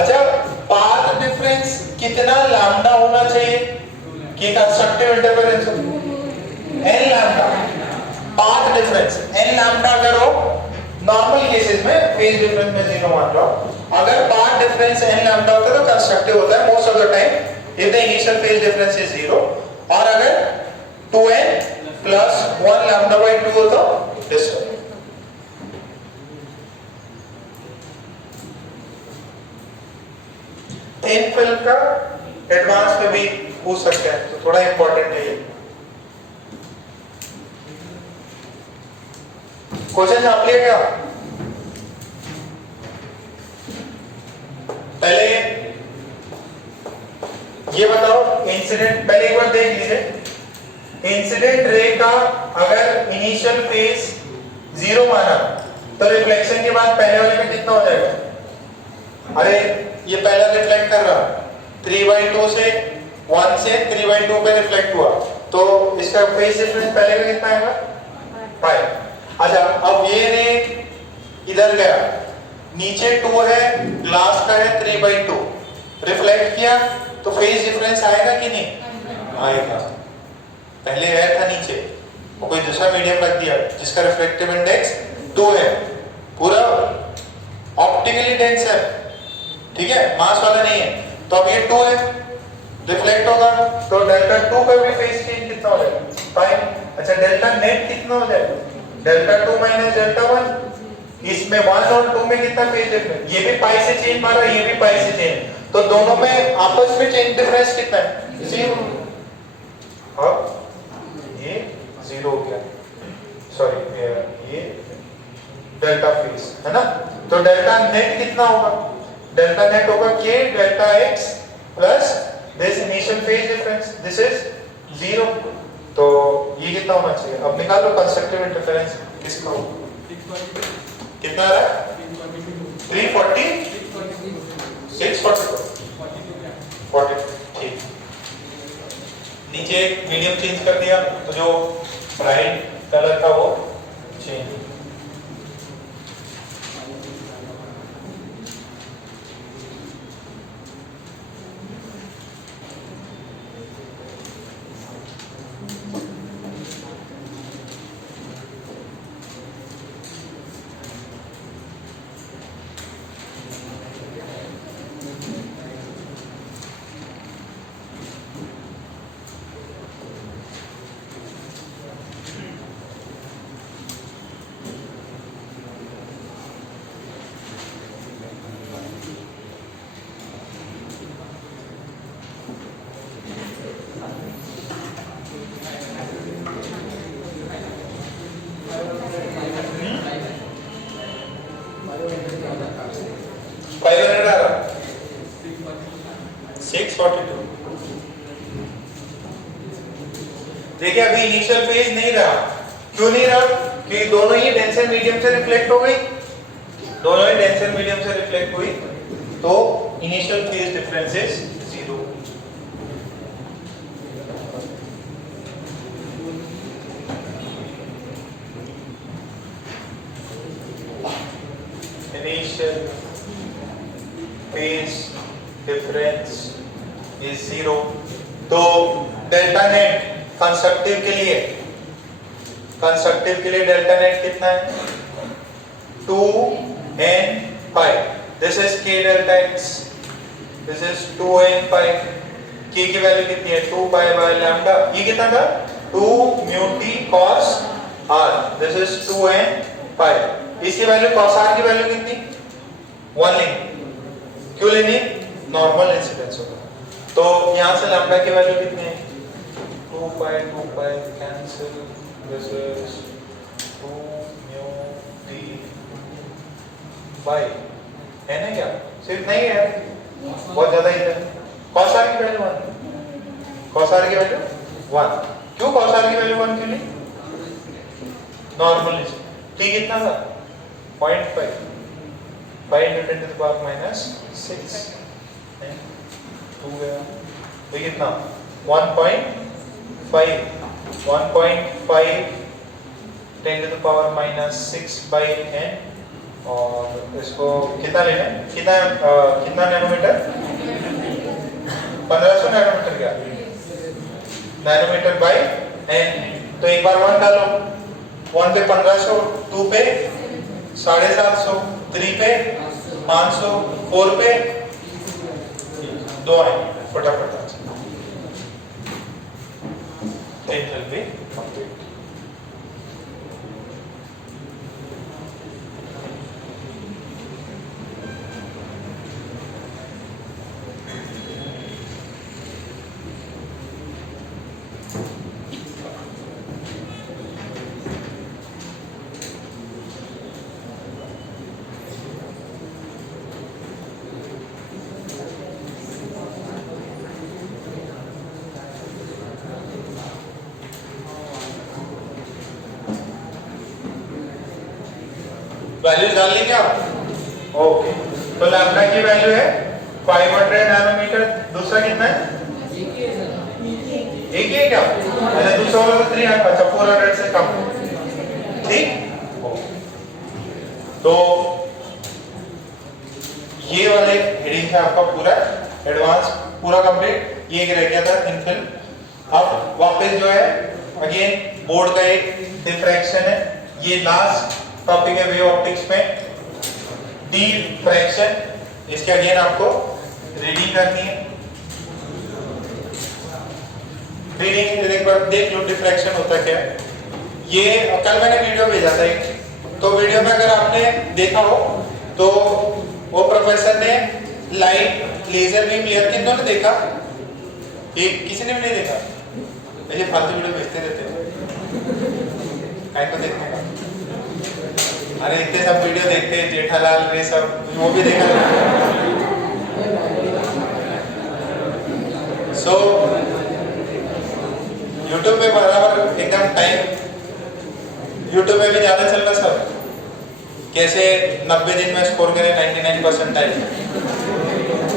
अच्छा पाथ डिफरेंस कितना लैम्डा होना चाहिए कि कंस्ट्रक्टिव इंटरफेरेंस हो n lambda path difference n lambda अगर हो नॉर्मल केसेस में फेज डिफरेंस में 0 मान लो अगर पाथ डिफरेंस n लैम्डा होता है तो कंस्ट्रक्टिव होता है most of the time if the initial phase difference is 0 और अगर 2n plus 1 lambda by 2 हो तो डिस्टर्ब थिन फिल्म का एडवांस में भी पूछ सकते हैं तो थोड़ा इंपॉर्टेंट है ये क्वेश्चन आप लिया क्या पहले ये बताओ इंसिडेंट पहले एक बार देख लीजिए इंसिडेंट रे का अगर इनिशियल फेज 0 माना तो रिफ्लेक्शन के बाद पहले वाले में कितना हो जाएगा अरे ये पहला रिफ्लेक्ट कर रहा 3/2 से 1 से 3/2 पे रिफ्लेक्ट हुआ तो इसका फेज डिफरेंस पहले का कितना आएगा 5 अच्छा अब ये रे इधर गया नीचे 2 है ग्लास का है 3/2 रिफ्लेक्ट किया तो फेज डिफरेंस आएगा कि नहीं आएगा पहले एयर था नीचे और कोई दूसरा मीडियम रख दिया जिसका रिफ्लेक्टिव इंडेक्स 2 है पूरा ऑप्टिकली डेंस है ठीक है मास वाला नहीं है तो अब ये 2 है रिफ्लेक्ट होगा तो डेल्टा 2 का भी फेज चेंज कितना हो जाएगा 5 अच्छा डेल्टा नेट कितना हो जाएगा डेल्टा 2 माइनस डेल्टा 1 इसमें 1 और 2 में कितना फेज डिफरेंस ये भी पाई से चेंज मारा ये भी पाई से चेंज तो दोनों में आपस में चेंज डिफरेंस कितना है 0 अब ये 0 हो गया सॉरी ये डेल्टा फेज, है ना? तो डेल्टा नेट कितना होगा? डेल्टा नेट होगा k delta x plus this initial phase difference, this is 0। तो ये कितना होना चाहिए? अब निकाल लो कंस्ट्रक्टिव इंटरफेरेंस किसका होगा, कितना आ रहा है? 340 642 40, ठीक। नीचे मीडियम चेंज कर दिया तो जो ब्राइट कलर था वो चेंज। देखिए अभी इनिशियल फेज नहीं रहा, क्यों नहीं रहा? क्योंकि दोनों ही डेंस एंड मीडियम से रिफ्लेक्ट हो गई, दोनों ही डेंस एंड मीडियम से रिफ्लेक्ट हुई, तो initial phase difference is 0। Initial phase difference is 0। तो डेल्टा नेट कंस्ट्रक्टिव के लिए डेल्टा नेट कितना है? 2n5। This is k delta x, this is 2n5। k की वैल्यू कितनी है? 2 पाई बाय लैम्डा। ये कितना था? 2 mu t cos r, this is 2n5। इसकी वैल्यू cos r की वैल्यू कितनी? 1 लेंगे। क्यों लेनी? नॉर्मल इंसिडेंस होगा। तो यहां से लैम्डा की वैल्यू कितनी है? 2 pi cancel, this is 2 mu t by, है ना? क्या सिर्फ नहीं है, बहुत ज्यादा ही है। cos r की वैल्यू 1, cos r की वैल्यू 1। क्यों cos r की वैल्यू 1 क्यों नहीं? नॉर्मल है। t कितना था? 0.5, 5 into 10 to the power minus 6, 2 गया, तो कितना? 1.5 10 to the power minus 6 by n, और इसको कितना लेना है? कितना नैनोमीटर? 1500 नैनोमीटर। क्या नैनोमीटर बाय n? तो एक बार 1 डालो, 1 पे 1500, 2 पे 750, 3 पे 500, 4 पे 2 आए फटाफट। It will be complete. Value डाल लेंगे आप? ओके, तो लैम्डा की वैल्यू है 500 नैनोमीटर। दूसरा कितना है? एक ही है क्या? अच्छा, दूसरा वाला तो 300, अच्छा 400 से कम, ठीक। तो ये वाले हेडिंग है आपका पूरा एडवांस, पूरा कंप्लीट। ये रह गया था इनफिल। अब वापस जो है अगेन बोर्ड का एक डिफ्रैक्शन है, ये लास्ट टॉपिक है वेव ऑप्टिक्स में, डिफ्रैक्शन। इसके अगेन आपको रीडिंग करनी है। रीडिंग एक बार देख लो डिफ्रैक्शन होता क्या है। ये कल मैंने वीडियो भेजा था एक, तो वीडियो में अगर आपने देखा हो तो वो प्रोफेसर ने लाइट लेजर बीम लेयर कितनों ने देखा? एक, किसी ने भी नहीं देखा? ऐसे फालतू वीडियो भेजते रहते हो, काहे को देखने का? अरे इतने सब वीडियो देखते हैं, जेठालाल ये सब, वो भी देखा सो यूट्यूब पे बराबर एकदम टाइम, यूट्यूब पे भी ज्यादा चल रहा सब, कैसे 90 दिन में स्कोर करें 99%।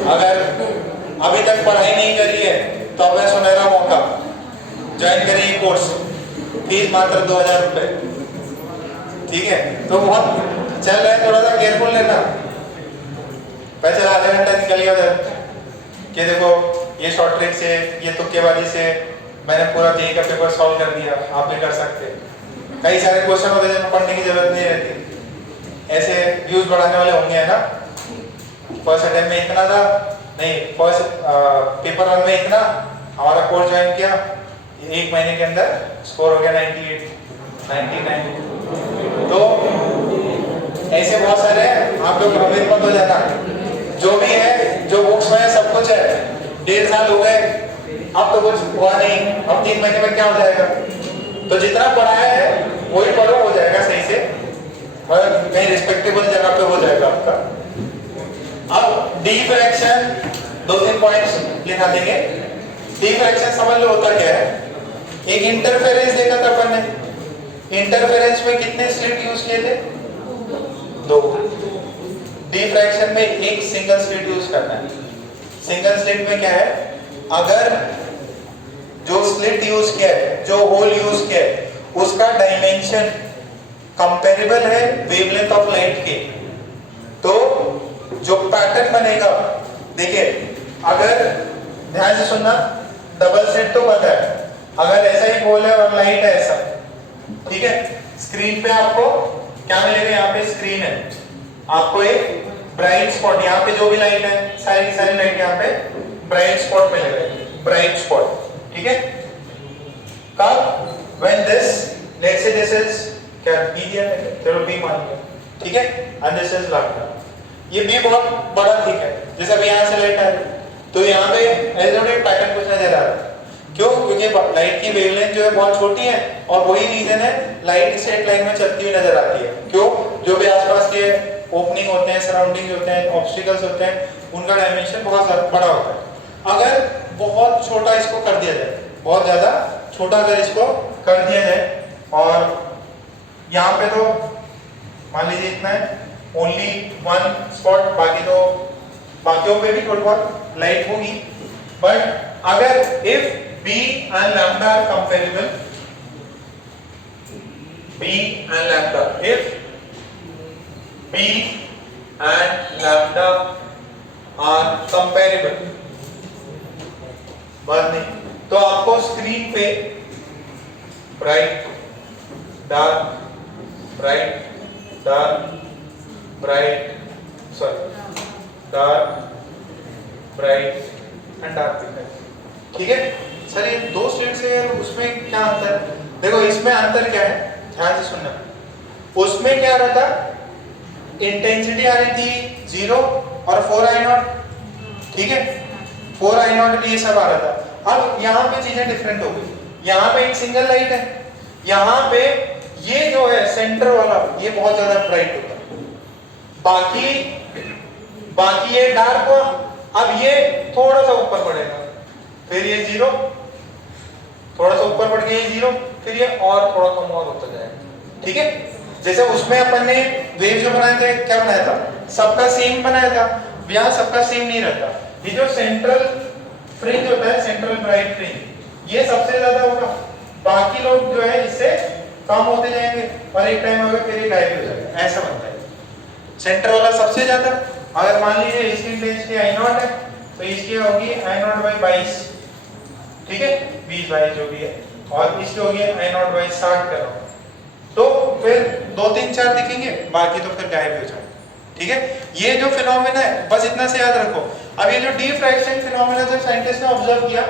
अगर अभी तक पढ़ाई नहीं करी है तो अब है सुनहरा मौका, ज्वाइन करिए कोर्स, फीस मात्र 2000 रुपए, ठीक है। तो बहुत चल रहा है, थोड़ा सा केयरफुल लेना। वैसे आधा घंटा निकल गया उधर कि देखो ये शॉर्ट ट्रिक से, ये तुक्केबाजी से मैंने पूरा जेईई का पेपर सॉल्व कर दिया, आप भी कर सकते। कई सारे क्वेश्चन होते हैं जिनको पढ़ने की जरूरत नहीं रहती, ऐसे व्यूज बढ़ाने वाले होंगे, है ना। फर्स्ट अटेम्प्ट में इतना था, नहीं फर्स्ट पेपर 1 में इतना, हमारा कोर्स ज्वाइन किया, 1 महीने के अंदर स्कोर हो गया 98, 99। तो ऐसे बहुत सारे हैं, आप लोग भ्रमित मत हो जाना। जो भी है, जो बुक्स में है, सब कुछ है। 1.5 साल हो गए, अब तो कुछ हुआ नहीं, अब 3 महीने में क्या हो जाएगा। तो जितना पढ़ाया है वही पढ़ो, हो जाएगा सही से, और कहीं रिस्पेक्टेबल जगह पे हो जाएगा आपका। अब डिफ्रैक्शन 2-3 पॉइंट्स लिखा देंगे। डिफ्रैक्शन समझ लो होता क्या है। एक इंटरफेरेंस देखा था अपन ने, इंटरफेरेंस में कितने स्लिट यूज किए थे? 2। डिफ्रैक्शन में एक सिंगल स्लिट यूज करना है। सिंगल स्लिट में क्या है, अगर जो स्लिट यूज किया है, जो होल यूज किया है, उसका डायमेंशन कंपेरेबल है वेवलेंथ ऑफ लाइट के, तो जो पैटर्न बनेगा, देखिए अगर ध्यान से सुनना, डबल स्लिट तो पता है, अगर ऐसा ही होल है और लाइट है ऐसा, ठीक है। स्क्रीन पे आपको क्या मिलेगा, यहाँ पे स्क्रीन है, आपको एक ब्राइट स्पॉट, यहाँ पे जो भी लाइट है, सारी सारी लाइट यहाँ पे ब्राइट स्पॉट मिलेगा, ब्राइट स्पॉट, ठीक है। कब? when this, let's say this is क्या बी दिया है, चलो बी मान लिया, ठीक है, and this is लैम्डा। ये बी बहुत बड़ा ठीक है, जैसे अभी यहाँ से लाइट आ रही है, तो यहाँ पे एल्जेब्रिक पैटर्न कुछ नजर आ रहा है। क्यों? क्योंकि लाइट की वेवलेंथ जो है बहुत छोटी है, और वही रीजन है लाइट स्ट्रेट लाइन में चलती हुई नजर आती है। क्यों? जो भी आसपास के ओपनिंग होते हैं, सराउंडिंग होते हैं, ऑब्स्टिकल्स होते हैं, उनका डायमेंशन बहुत बड़ा होता है। अगर बहुत छोटा इसको कर दिया जाए, बहुत ज्यादा छोटा अगर इसको कर दिया जाए, और यहाँ पे तो मान लीजिए इतना है, ओनली 1 स्पॉट, बाकी तो बाकियों पे भी थोड़ी बहुत लाइट होगी, बट अगर if B and lambda are comparable, B and lambda, if B and lambda are comparable, बात नहीं, तो आपको स्क्रीन पे bright dark, bright dark, bright, sorry dark, bright and dark दिखा है, ठीक है। सर ये 2 स्लिट से उसमें क्या अंतर है? देखो इसमें अंतर क्या है, ध्यान से सुनना। उसमें क्या रहता, इंटेंसिटी आ रही थी 0 और 4I0, ठीक है, 4I0 ये सब आ रहा था। अब यहाँ पे चीजें डिफरेंट हो गई, यहाँ पे एक सिंगल लाइट है, यहाँ पे ये जो है सेंटर वाला, ये बहुत ज्यादा ब्राइट होता है, बाकी ये डार्क हुआ। अब ये थोड़ा सा ऊपर बढ़ेगा, फिर ये 0, थोड़ा सा ऊपर बढ़ गया ये 0, फिर ये और थोड़ा कम और होता जाएगा, ठीक है। जैसे उसमें अपन ने वेव जो बनाए थे, क्या बनाया था, सबका सेम बनाया था, यहाँ सबका सेम नहीं रहता। ये जो सेंट्रल फ्रिंज होता है, सेंट्रल ब्राइट फ्रिंज, ये सबसे ज्यादा होगा, बाकी लोग जो है इससे कम होते जाएंगे, और एक टाइम होगा फिर ये गायब हो जाएगा, ऐसा बनता है। सेंटर वाला सबसे ज्यादा, अगर मान लीजिए इसकी इंटेंसिटी I0 है, तो इसकी होगी I0/22, ठीक है, 20/22 जो भी है, और इसकी होगी I0/60 करो, तो फिर 2, 3, 4 दिखेंगे, बाकी तो फिर गायब हो जाएंगे, ठीक है। ये जो फिनोमेना है, बस इतना से याद रखो। अब ये जो डिफ्रैक्शन फिनोमेना जब साइंटिस्ट ने ऑब्जर्व किया,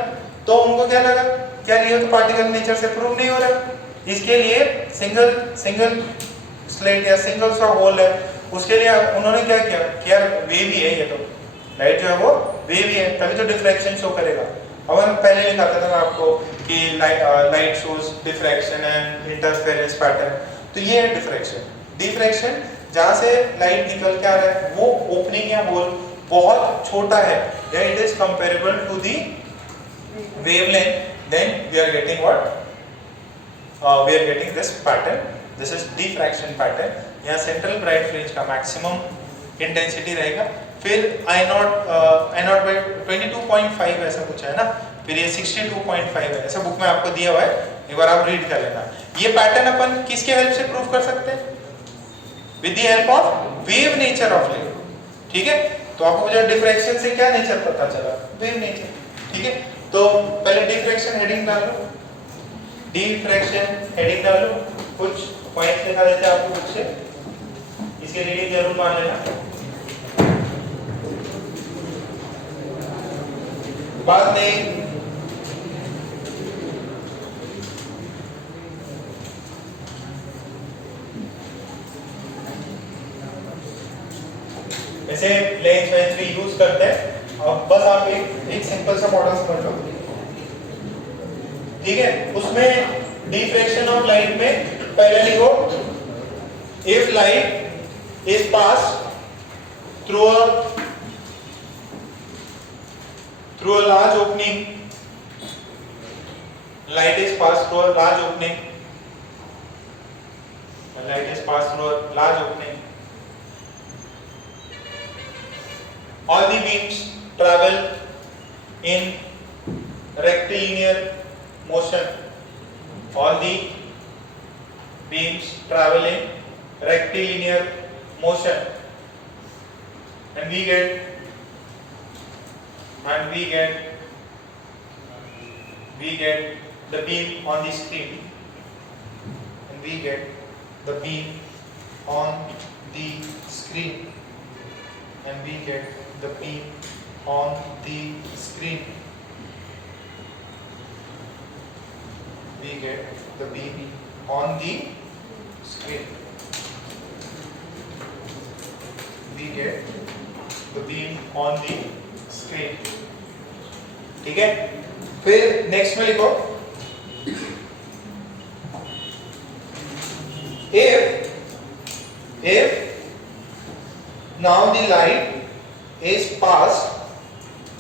तो उनको क्या लगा, क्या ये तो पार्टिकल नेचर से प्रूव नहीं हो रहा, इसके लिए सिंगल स्लिट या सिंगल सा होल है, उसके लिए उन्होंने क्या किया कि यार वेव ही है, ये तो लाइट जो है वो वेव ही है, तभी तो डिफ्रैक्शन शो करेगा। अब पहले लिखाता था मैं आपको कि light shows diffraction and interference pattern, तो ये है डिफ्रैक्शन। डिफ्रैक्शन जहां से लाइट निकल के आ रहा है वो ओपनिंग या होल बहुत छोटा है, या it is comparable to the wavelength, then we are getting what we are getting this pattern. This is diffraction pattern. यहाँ सेंट्रल ब्राइट फ्रिंज का मैक्सिमम इंटेंसिटी रहेगा, फिर I नॉट बाई 22.5 ऐसा कुछ है ना, फिर ये 62.5 है, ऐसा बुक में आपको दिया हुआ है, एक बार आप रीड कर लेना। ये पैटर्न अपन किसके हेल्प से प्रूव कर सकते हैं? With the help of wave nature of light. ठीक है, तो आपको मुझे डिफ्रैक्शन से क्या नेचर पता चला? Wave nature. ठीक है, तो पहले डिफ्रैक्शन हेडिंग डालो, डिफ्रैक्शन हेडिंग डालो, कुछ पॉइंट्स दिखा देते हैं आपको बुक से, इसके रीडिंग जरूर मान लेना। बात नहीं ऐसे लेंस वेंस भी यूज करते हैं, अब बस आप एक सिंपल सा मॉडल समझ लो। ठीक है, उसमें डिफ्रैक्शन ऑफ लाइट में पहले लिखो, if light is pass through a large opening, light is passed through a large opening, light is passed through a large opening, all the beams travel in rectilinear motion, all the beams travel in rectilinear motion, and we get the beam on the screen, and we get the beam on the screen, and we get the beam on the screen, we get the beam on the screen, we get the beam on the screen। ठीक है, फिर next में लिखो, if now the light is passed,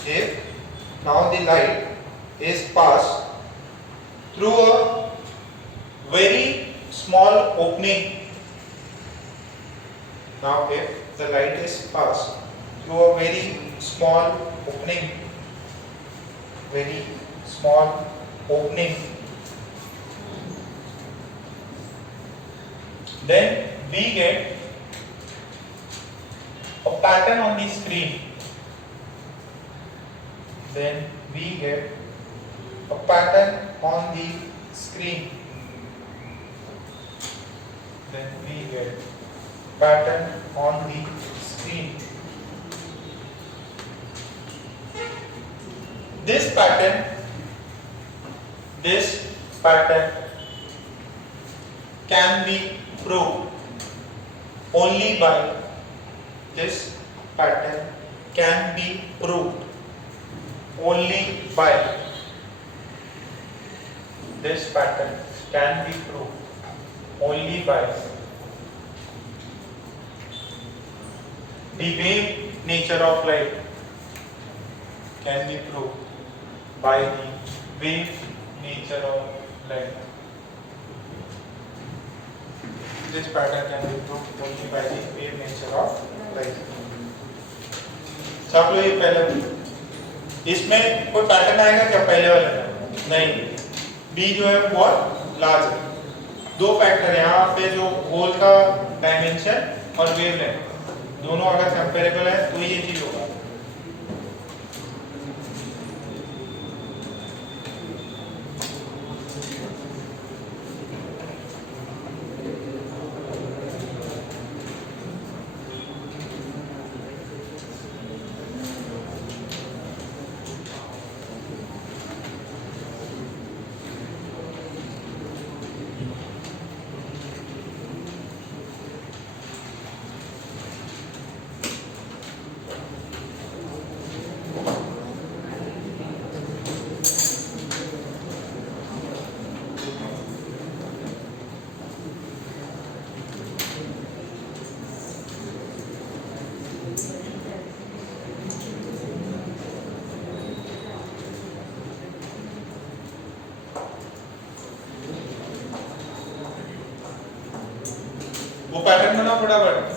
if now the light is passed through a very small opening, now if the light is passed through a very small opening, very small opening, then we get a pattern on the screen, then we get a pattern on the screen, then we get pattern on the screen. This pattern can be proved only by, this pattern can be proved only by, this pattern can be proved only by the wave nature of light, can be proved by the wave nature of light, this pattern can be proved only by the wave nature of light। सब लोग ये पहले, इसमें कोई pattern आएगा क्या पहले वाले में? नहीं, बी जो है बहुत लार्ज है, दो फैक्टर है यहाँ पे, जो होल का डायमेंशन और वेवलेंथ दोनों अगर कंपेरेबल है तो ये चीज होगा। बनाओ फटाफट।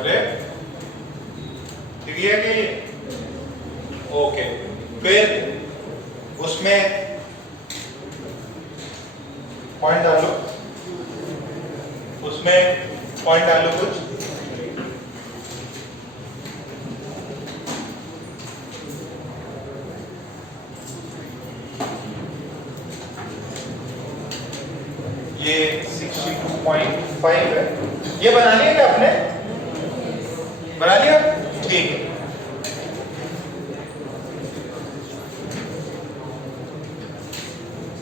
अरे ठीक है कि ओके, फिर उसमें पॉइंट डालो, उसमें पॉइंट डालो कुछ। ये 62.5 है। ये बना लिया क्या आपने? बना लिया? ठीक है।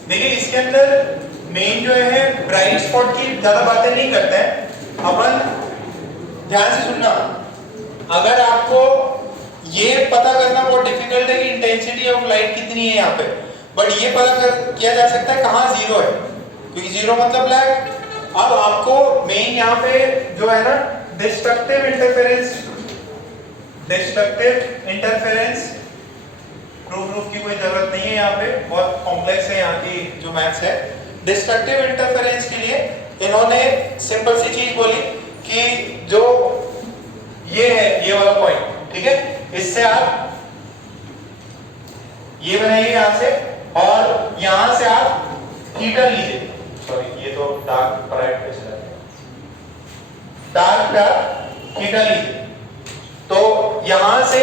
देखिए इसके अंदर मेन जो है ब्राइट स्पॉट की ज्यादा बातें नहीं करते हैं अपन। ध्यान से सुनना, अगर आपको ये पता करना बहुत डिफिकल्ट है कि इंटेंसिटी ऑफ लाइट कितनी है यहाँ पे, बट ये पता किया जा सकता है कहाँ जीरो है, क्योंकि जीरो मतलब ब्लैक। अब आपको मेन यहाँ पे जो है ना डिस्ट्रक्टिव इंटरफेरेंस प्रूफ की कोई जरूरत नहीं है, यहाँ पे बहुत कॉम्प्लेक्स है यहाँ की जो मैथ्स है। डिस्ट्रक्टिव इंटरफेरेंस के लिए इन्होंने सिंपल सी चीज बोली कि जो ये है ये वाला पॉइंट, ठीक है, इससे आप ये बनाइए यहाँ से और यहाँ से आप थीटा लीजिए। सॉरी ये तो डार्क ब्राइट पे चला गया, डार्क का थीटा लीजिए। तो यहां से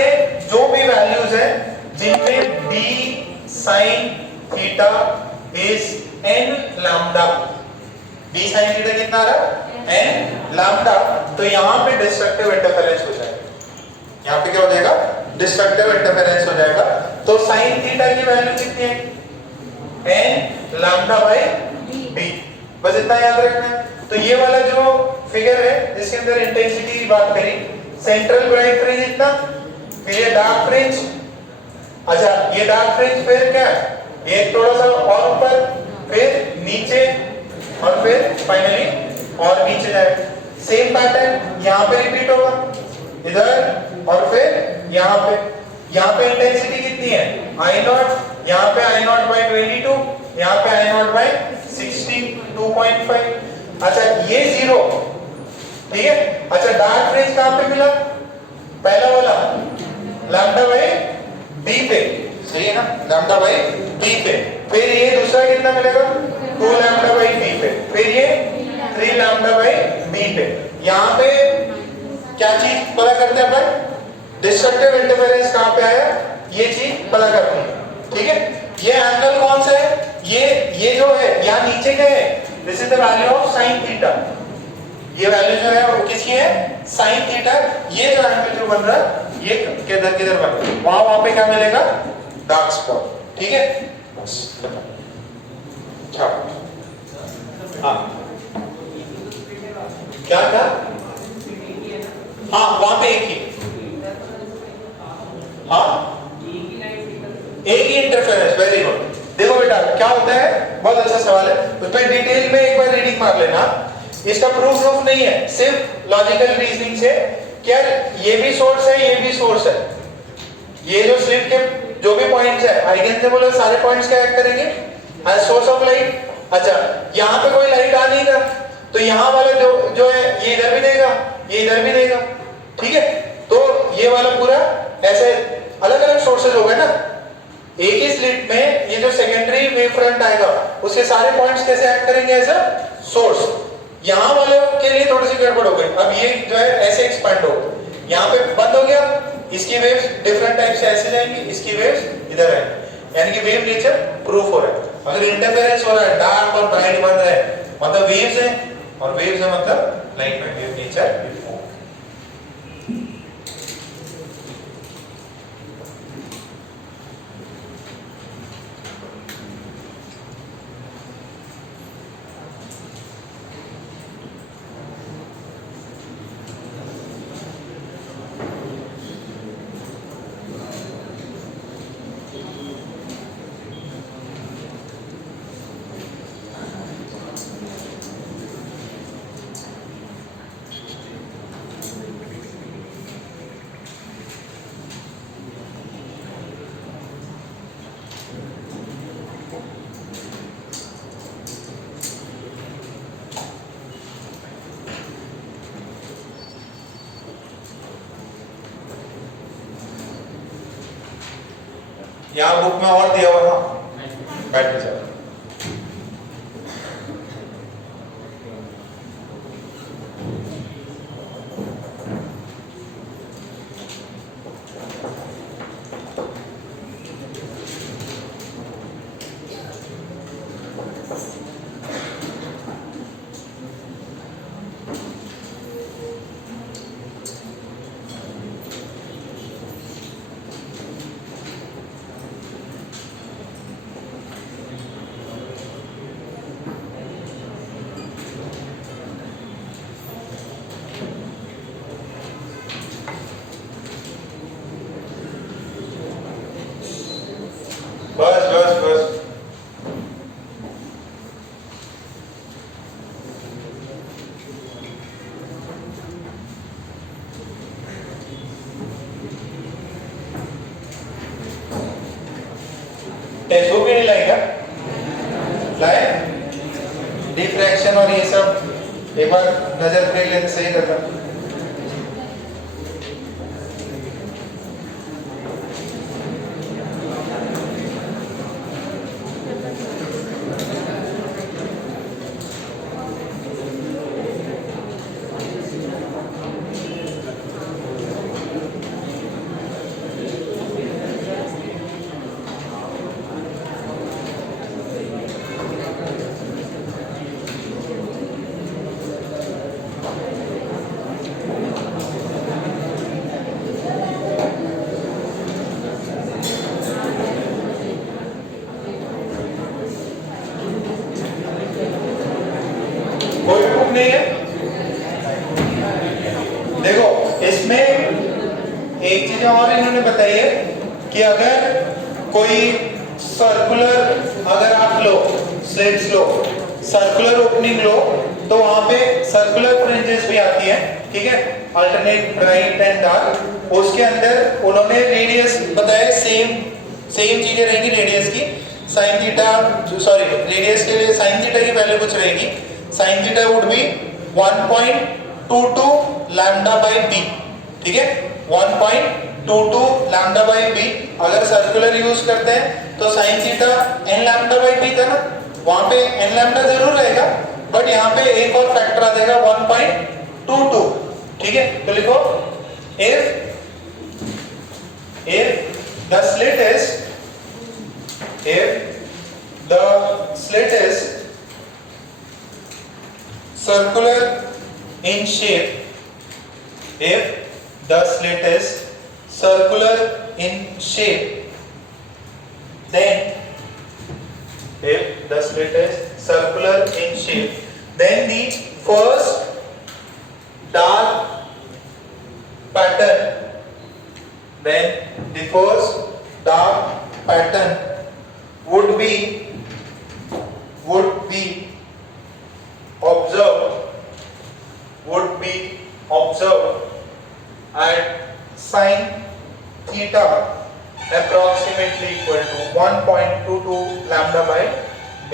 जो भी वैल्यूज है जिनमें b sin theta is n lambda, b sin theta कितना आ रहा है n लैम्डा, तो यहां पे डिस्ट्रक्टिव इंटरफेरेंस हो जाएगा। यहां पे क्या हो जाएगा? डिस्ट्रक्टिव इंटरफेरेंस हो जाएगा। तो sin थीटा की वैल्यू कितनी है? n लैम्डा बाय b, बस इतना याद रखना है। तो ये वाला जो फिगर है जिसके अंदर इंटेंसिटी की बात करी, सेंट्रल ब्राइट फ्रिंज इतना, फिर ये डार्क फ्रिंज, अच्छा ये डार्क फ्रिंज फिर क्या है, ये थोड़ा सा और ऊपर, फिर नीचे और फिर फाइनली और नीचे जाए। सेम पैटर्न यहाँ पे रिपीट होगा, इधर और फिर यहाँ पे। यहाँ पे इंटेंसिटी कितनी है? आई नॉट, यहाँ पे आई नॉट बाई 22, यहाँ पे आई नॉट बाई 62.5। अच्छा ये जीरो, ठीक है। अच्छा डार्क फ्रिंज कहां पे मिला? पहला वाला लैम्डा बाई b पे, सही है ना, लैम्डा बाई b पे। फिर ये दूसरा कितना मिलेगा? 2 लैम्डा बाई b पे, फिर ये 3 लैम्डा बाई b पे। यहाँ पे क्या चीज पता करते हैं अपन? डिस्ट्रक्टिव इंटरफेरेंस कहां पे आया, ये चीज पता करते हैं, ठीक है। ये एंगल कौन सा है? ये जो है यहाँ नीचे क्या है? This is the value of sine theta. ये वैल्यू जो है वो किसकी है? Sine theta. ये जो एंगल जो बन रहा है ये किधर किधर बन रहा है, वहां पे क्या मिलेगा? डार्क स्पॉट, ठीक है। बस अच्छा हाँ क्या था? हाँ वहां पे एक ही, हाँ एक ही इंटरफेरेंस। Very good. देखो बेटा क्या होता है, बहुत अच्छा सवाल है, उस पर डिटेल में एक बार रीडिंग मार लेना। इसका प्रूफ नहीं है, सिर्फ लॉजिकल रीजनिंग से क्या ये भी सोर्स है, ये भी सोर्स है। ये जो स्लिट के जो भी पॉइंट्स है, आइगन से बोलो सारे पॉइंट्स क्या एक्ट करेंगे एज सोर्स ऑफ लाइट। अच्छा यहाँ पे कोई लाइट आ नहीं रहा, तो यहाँ वाला जो है ये इधर भी देगा, ये इधर भी देगा, ठीक है। तो ये वाला पूरा ऐसे अलग अलग सोर्सेज हो गए ना। एक ही स्लिट में ये जो सेकेंडरी वेव फ्रंट आएगा उसके सारे पॉइंट्स कैसे एक्ट करेंगे एज अ सोर्स। यहाँ वाले के लिए थोड़ी सी गड़बड़ हो गई, अब ये जो है ऐसे एक्सपेंड हो, यहाँ पे बंद हो गया, इसकी वेव्स डिफरेंट टाइप से ऐसे जाएंगी, इसकी वेव्स इधर आएंगी, यानी कि वेव नेचर प्रूफ हो रहा है। अगर इंटरफेरेंस हो रहा है, डार्क और ब्राइट बन रहा है, मतलब वेव्स है, और वेव्स है मतलब लाइट में वेव नेचर। यहाँ बुक में और दिया हुआ था, बैठ जाओ। बस बस बस। टेक्स्ट बुक भी नहीं लाएगा, लाए डिफ्रैक्शन और ये सब एक बार नजर फेर लेते सही करता। कोई बुक नहीं है। देखो इसमें एक चीज और इन्होंने बताई है कि अगर कोई सर्कुलर, अगर आप लो स्लिट्स लो, सर्कुलर ओपनिंग लो, तो वहां पे सर्कुलर फ्रिंजेस भी आती है, ठीक है, अल्टरनेट ब्राइट एंड डार्क। उसके अंदर उन्होंने रेडियस बताया, सेम चीजें रहेंगी रेडियस की। साइन थीटा, सॉरी रेडियस के लिए साइन थीटा की वैल्यू कुछ रहेगी, sine theta would be 1.22 lambda by b, ठीक है, 1.22 लैम्डा बाय बी। अगर सर्कुलर यूज करते हैं तो sine theta n lambda by b था ना, वहां पे n लैम्डा जरूर रहेगा, बट यहाँ पे एक और फैक्टर आ जाएगा 1.22, ठीक है। तो लिखो if the slit is circular in shape, if the slit is circular in shape, then if the slit is circular in shape, then the first dark pattern, then the first dark pattern would be observed at sin theta approximately equal to 1.22 lambda by b,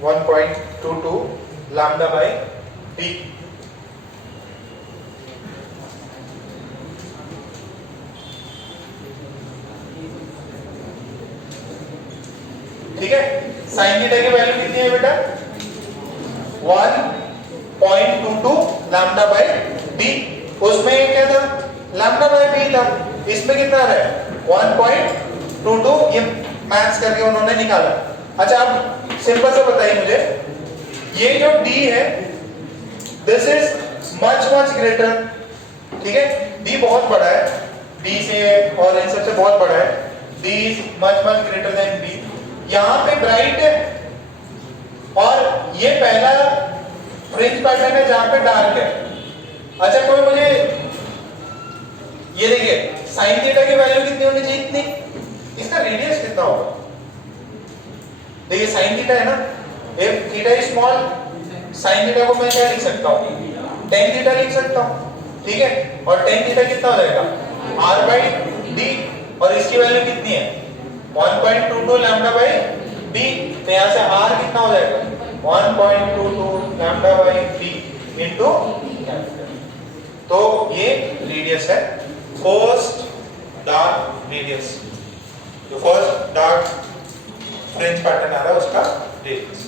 1.22 lambda by b। ठीक है, sine theta की value कितनी है बेटा, 1.22 lambda by B. उसमें क्या था, lambda by b था, इसमें कितना है 1.22, ये मैथ्स करके उन्होंने निकाला। अच्छा अब सिंपल सा बताइए मुझे, ये जो d है this is much much greater, ठीक है, d बहुत बड़ा है, d से और इन सबसे बहुत बड़ा है, d is much much greater than b। यहाँ पे ब्राइट है और ये पहला फ्रिंज पैटर्न है जहां पे डार्क है। अच्छा कोई मुझे ये देखिए साइन थीटा की वैल्यू कितनी होनी चाहिए, इतनी, इसका रेडियस कितना होगा, देखिए साइन थीटा है ना, if theta is small, sine theta को मैं क्या लिख सकता हूँ, टेन थीटा लिख सकता हूँ, ठीक है, और टेन थीटा कितना हो जाएगा r बाई डी, और इसकी वैल्यू कितनी है 1.22 लैम्डा बाई b, तो यहाँ से r कितना हो जाएगा 1.22 लैम्डा बाई b इनटू, तो ये रेडियस है, फर्स्ट डार्क रेडियस, जो फर्स्ट डार्क फ्रिंज पैटर्न आ रहा है उसका रेडियस।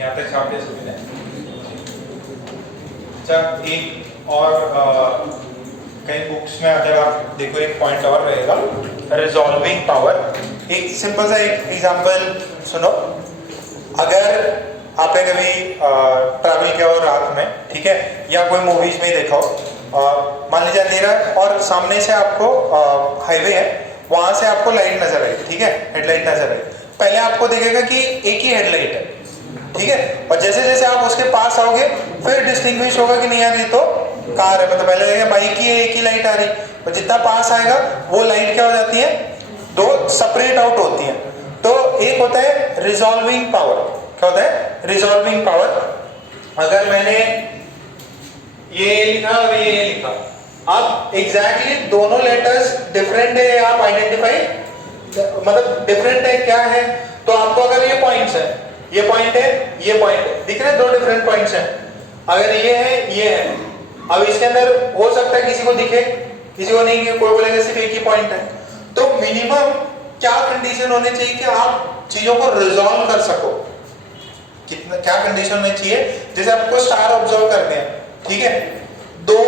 यहाँ तक छापे सुविधा है। अच्छा एक और कई बुक्स में अगर आप देखो एक पॉइंट और रहेगा, रिजॉल्विंग पावर। एक सिंपल सा एक एग्जांपल सुनो, अगर आपने कभी ट्रैवल किया हो रात में, ठीक है, या कोई मूवीज में देखा हो, मान लीजिए अंधेरा और सामने से आपको हाईवे है, वहां से आपको लाइट नजर आई, ठीक है, हेडलाइट नजर आई, पहले आपको दिखेगा कि एक ही हेडलाइट है, ठीक है, और जैसे जैसे आप उसके पास आओगे फिर डिस्टिंग्विश होगा कि नहीं यार ये तो कार है, मतलब पहले लगेगा बाइक की है, एक ही लाइट आ रही, और जितना पास आएगा वो लाइट क्या हो जाती है, दो सेपरेट आउट होती हैं। तो एक होता है रिजॉल्विंग पावर। क्या होता है रिजॉल्विंग पावर? अगर मैंने ये लिखा और ये लिखा, अब एग्जैक्टली दोनों लेटर्स डिफरेंट है, आप आइडेंटिफाई मतलब डिफरेंट है क्या है, तो आपको अगर ये पॉइंट्स है, ये पॉइंट है, ये पॉइंट है, दिख रहे हैं, दो डिफरेंट पॉइंट्स हैं, अगर ये है ये है, अब इसके अंदर हो सकता है किसी को दिखे किसी को नहीं, कोई बोलेगा सिर्फ एक ही पॉइंट है, तो मिनिमम क्या कंडीशन होनी चाहिए कि आप चीजों को रिजॉल्व कर सको, कितना क्या कंडीशन होनी चाहिए, जैसे आपको स्टार ऑब्जर्व करने हैं, ठीक है, दो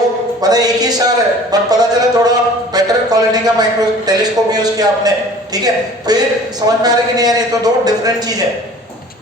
मतलब एक ही स्टार है बट पता चला थोड़ा बेटर क्वालिटी का माइक्रो टेलीस्कोप यूज किया आपने, ठीक है, फिर समझ में आ रहा है कि नहीं आ रही, तो दो डिफरेंट चीजें।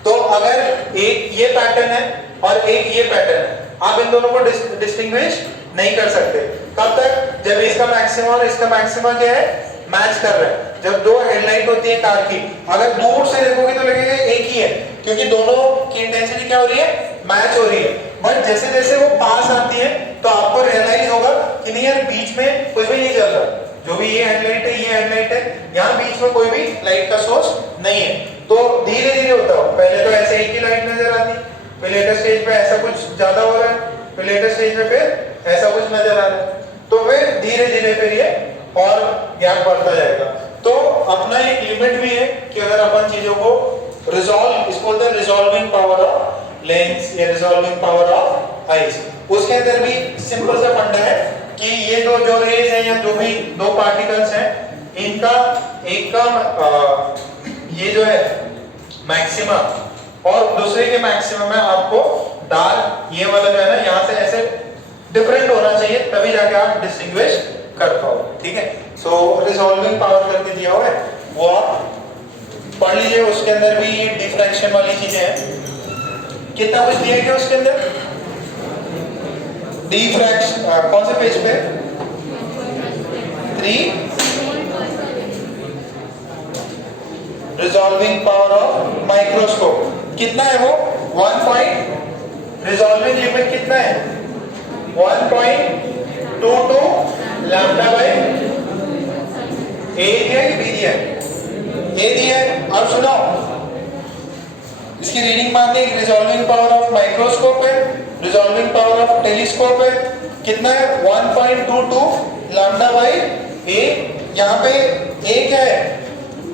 तो अगर एक ये पैटर्न है और एक ये पैटर्न है, आप इन दोनों को डिस्टिंग्विश नहीं कर सकते। कब तक? जब इसका मैक्सिमम और इसका मैक्सिमम क्या है, मैच कर रहा है। जब दो हेडलाइट होती है कार की, अगर दूर से देखोगे तो लगेगा एक ही है, क्योंकि दोनों की इंटेंसिटी क्या हो रही है, मैच हो रही है। बट जैसे जैसे वो पास आती है तो आपको रियलाइज होगा कि नहीं यार बीच में कुछ भी नहीं चल रहा, जो भी ये हेडलाइट है, ये हेडलाइट है, यहाँ बीच में कोई भी लाइट का सोर्स नहीं है। तो धीरे धीरे होता हो, पहले तो ऐसे एक ही लाइट नजर आती, फिर लेटर स्टेज पे ऐसा कुछ ज्यादा हो रहा है, फिर लेटर स्टेज पे फिर ऐसा कुछ नजर आ रहा है, तो फिर धीरे धीरे फिर ये और गैप बढ़ता जाएगा। तो अपना एक लिमिट भी है कि अगर अपन चीजों को रिजॉल्व, इसको बोलते हैं रिजॉल्विंग पावर ऑफ लेंस या रिजॉल्विंग पावर ऑफ आइज। उसके अंदर भी सिंपल सा फंडा है कि ये जो रेज है या जो भी दो पार्टिकल्स हैं, इनका एक का ये जो है मैक्सिमम और दूसरे के मैक्सिमम में आपको डार्क ये वाला जो है ना यहाँ से ऐसे डिफरेंट होना चाहिए, तभी जाके आप डिस्टिंग्विश कर पाओ। ठीक है, सो रिजॉल्विंग पावर करके दिया हुआ है, वो आप पढ़ लीजिए। उसके अंदर भी डिफ्रैक्शन वाली चीजें हैं। कितना कुछ दिया गया उसके अंदर? डिफ्रैक्शन कौन से पेज पे? 3 रिजॉल्विंग पावर ऑफ माइक्रोस्कोप कितना है वो? 1 पॉइंट रिजॉल्विंग लिमिट कितना है? 1.22 लैम्डा बाई ए दिया कि बी दिया? ए दिया है। अब सुनो, इसकी रीडिंग मान दें। रिजॉल्विंग पावर ऑफ माइक्रोस्कोप है, रिजॉल्विंग पावर ऑफ टेलीस्कोप है, कितना है? 1.22 लैम्डा बाई ए। यहाँ पे ए क्या है?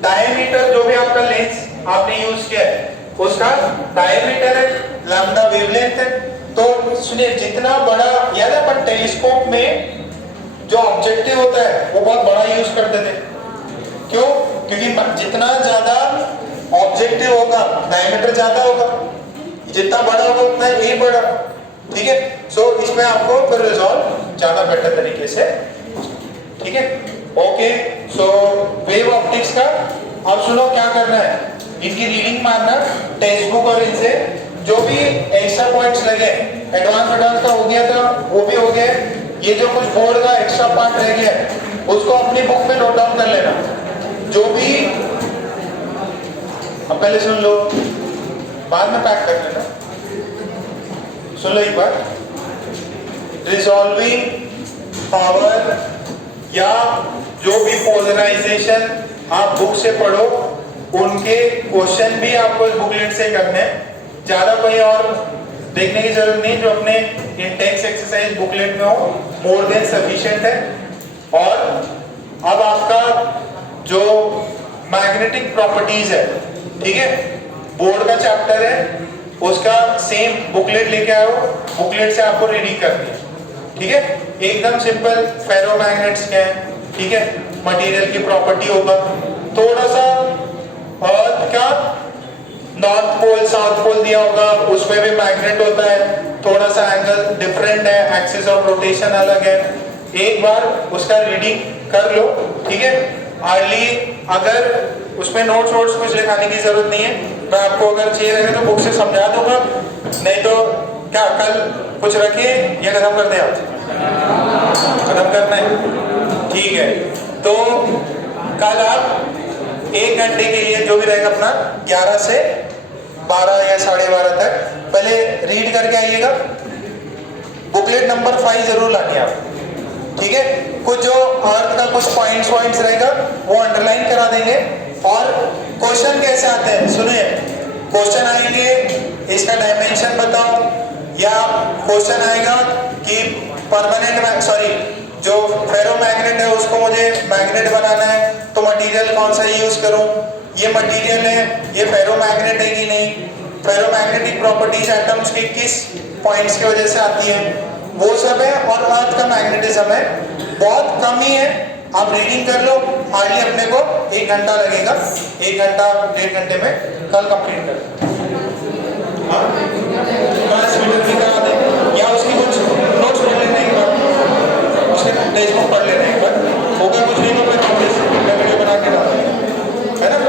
डायमीटर, जो भी आपका लेंस आपने यूज किया है उसका डायमीटर है, लैम्डा वेवलेंथ है। तो सुनिए, जितना बड़ा, याद है अपन टेलीस्कोप में जो ऑब्जेक्टिव होता है वो बहुत बड़ा यूज करते थे। क्यों? क्योंकि जितना ज्यादा ऑब्जेक्टिव होगा डायमीटर ज्यादा होगा, जितना बड़ा होगा उतना ए बड़ा। ठीक है, सो इसमें आपको फिर रिजॉल्व ज्यादा बेटर तरीके से। ठीक है, ओके। सो वेव ऑप्टिक्स का अब सुनो क्या करना है। इनकी रीडिंग मारना, टेक्स्ट बुक और इनसे जो भी एक्स्ट्रा पॉइंट्स लगे, एडवांस का हो गया था, वो भी हो गया। ये जो कुछ बोर्ड का एक्स्ट्रा पार्ट रह गया उसको अपनी बुक में नोट डाउन कर लेना। जो भी अब पहले सुन लो, बाद में पैक कर लेना। सुन लो एक बार, रिजॉल्विंग पावर या जो भी पोलराइजेशन आप बुक से पढ़ो, उनके क्वेश्चन भी आपको इस बुकलेट से करने हैं। ज्यादा कोई और देखने की जरूरत नहीं, जो अपने इंटेंस एक्सरसाइज बुकलेट में हो मोर देन सफिशिएंट है। और अब आपका जो मैग्नेटिक प्रॉपर्टीज है, ठीक है, बोर्ड का चैप्टर है, उसका सेम बुकलेट लेके आओ, बुकलेट से आपको रीडिंग करनी है। ठीक है, एकदम सिंपल। फेरोमैग्नेट्स क्या है, ठीक है, मटेरियल की प्रॉपर्टी होगा। थोड़ा सा अर्थ का नॉर्थ पोल साउथ पोल दिया होगा, उसमें भी मैग्नेट होता है, थोड़ा सा एंगल डिफरेंट है, एक्सिस ऑफ रोटेशन अलग है। एक बार उसका रीडिंग कर लो। ठीक है, अर्ली अगर उसमें नोट्स वोट्स कुछ लिखाने की जरूरत नहीं है, मैं आपको अगर चाहिए रहेगा तो बुक से समझा दूंगा, नहीं तो क्या कल कुछ रखिए या खत्म कर दें? आप खत्म करना है? ठीक है, तो कल आप 1 घंटे के लिए जो भी रहेगा अपना 11 से 12 या 12:30 तक पहले रीड करके आइएगा। बुकलेट नंबर 5 जरूर लानी है आप। ठीक है, कुछ जो अर्थ का कुछ पॉइंट्स रहेगा वो अंडरलाइन करा देंगे। और क्वेश्चन कैसे आते हैं सुनिए, क्वेश्चन आएंगे इसका डायमेंशन बताओ, या क्वेश्चन आएगा कि परमानेंट सॉरी जो फेरोमैग्नेट है उसको मुझे मैग्नेट बनाना है, तो मटेरियल कौन सा यूज करूं, ये मटेरियल है, ये फेरोमैग्नेट है कि नहीं, फेरोमैग्नेटिक प्रॉपर्टीज एटम्स की किस पॉइंट्स की वजह से आती है, वो सब है। और अर्थ का मैग्नेटिज्म है, बहुत कम ही है, आप रीडिंग कर लो। हार्डली अपने को 1 घंटा लगेगा, 1 घंटा 1.5 घंटे में कल कंप्लीट कर ट्रांसमीटर भी करा दें, या उसकी कुछ नोट्स पढ़ लेना एक बार, उसके टेक्स्ट बुक पढ़ लेना एक बार, होगा कुछ नहीं तो मैं वीडियो बना के डालूंगा, है ना।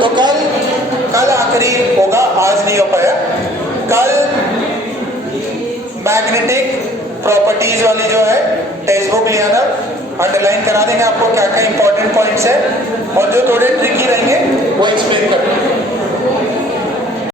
तो कल आखिरी होगा, आज नहीं हो पाया। कल मैग्नेटिक प्रॉपर्टीज वाली जो है टेक्स्ट बुक ले आना, अंडरलाइन करा देंगे आपको क्या क्या इंपॉर्टेंट पॉइंट्स है, और जो थोड़े ट्रिकी रहेंगे वो एक्सप्लेन कर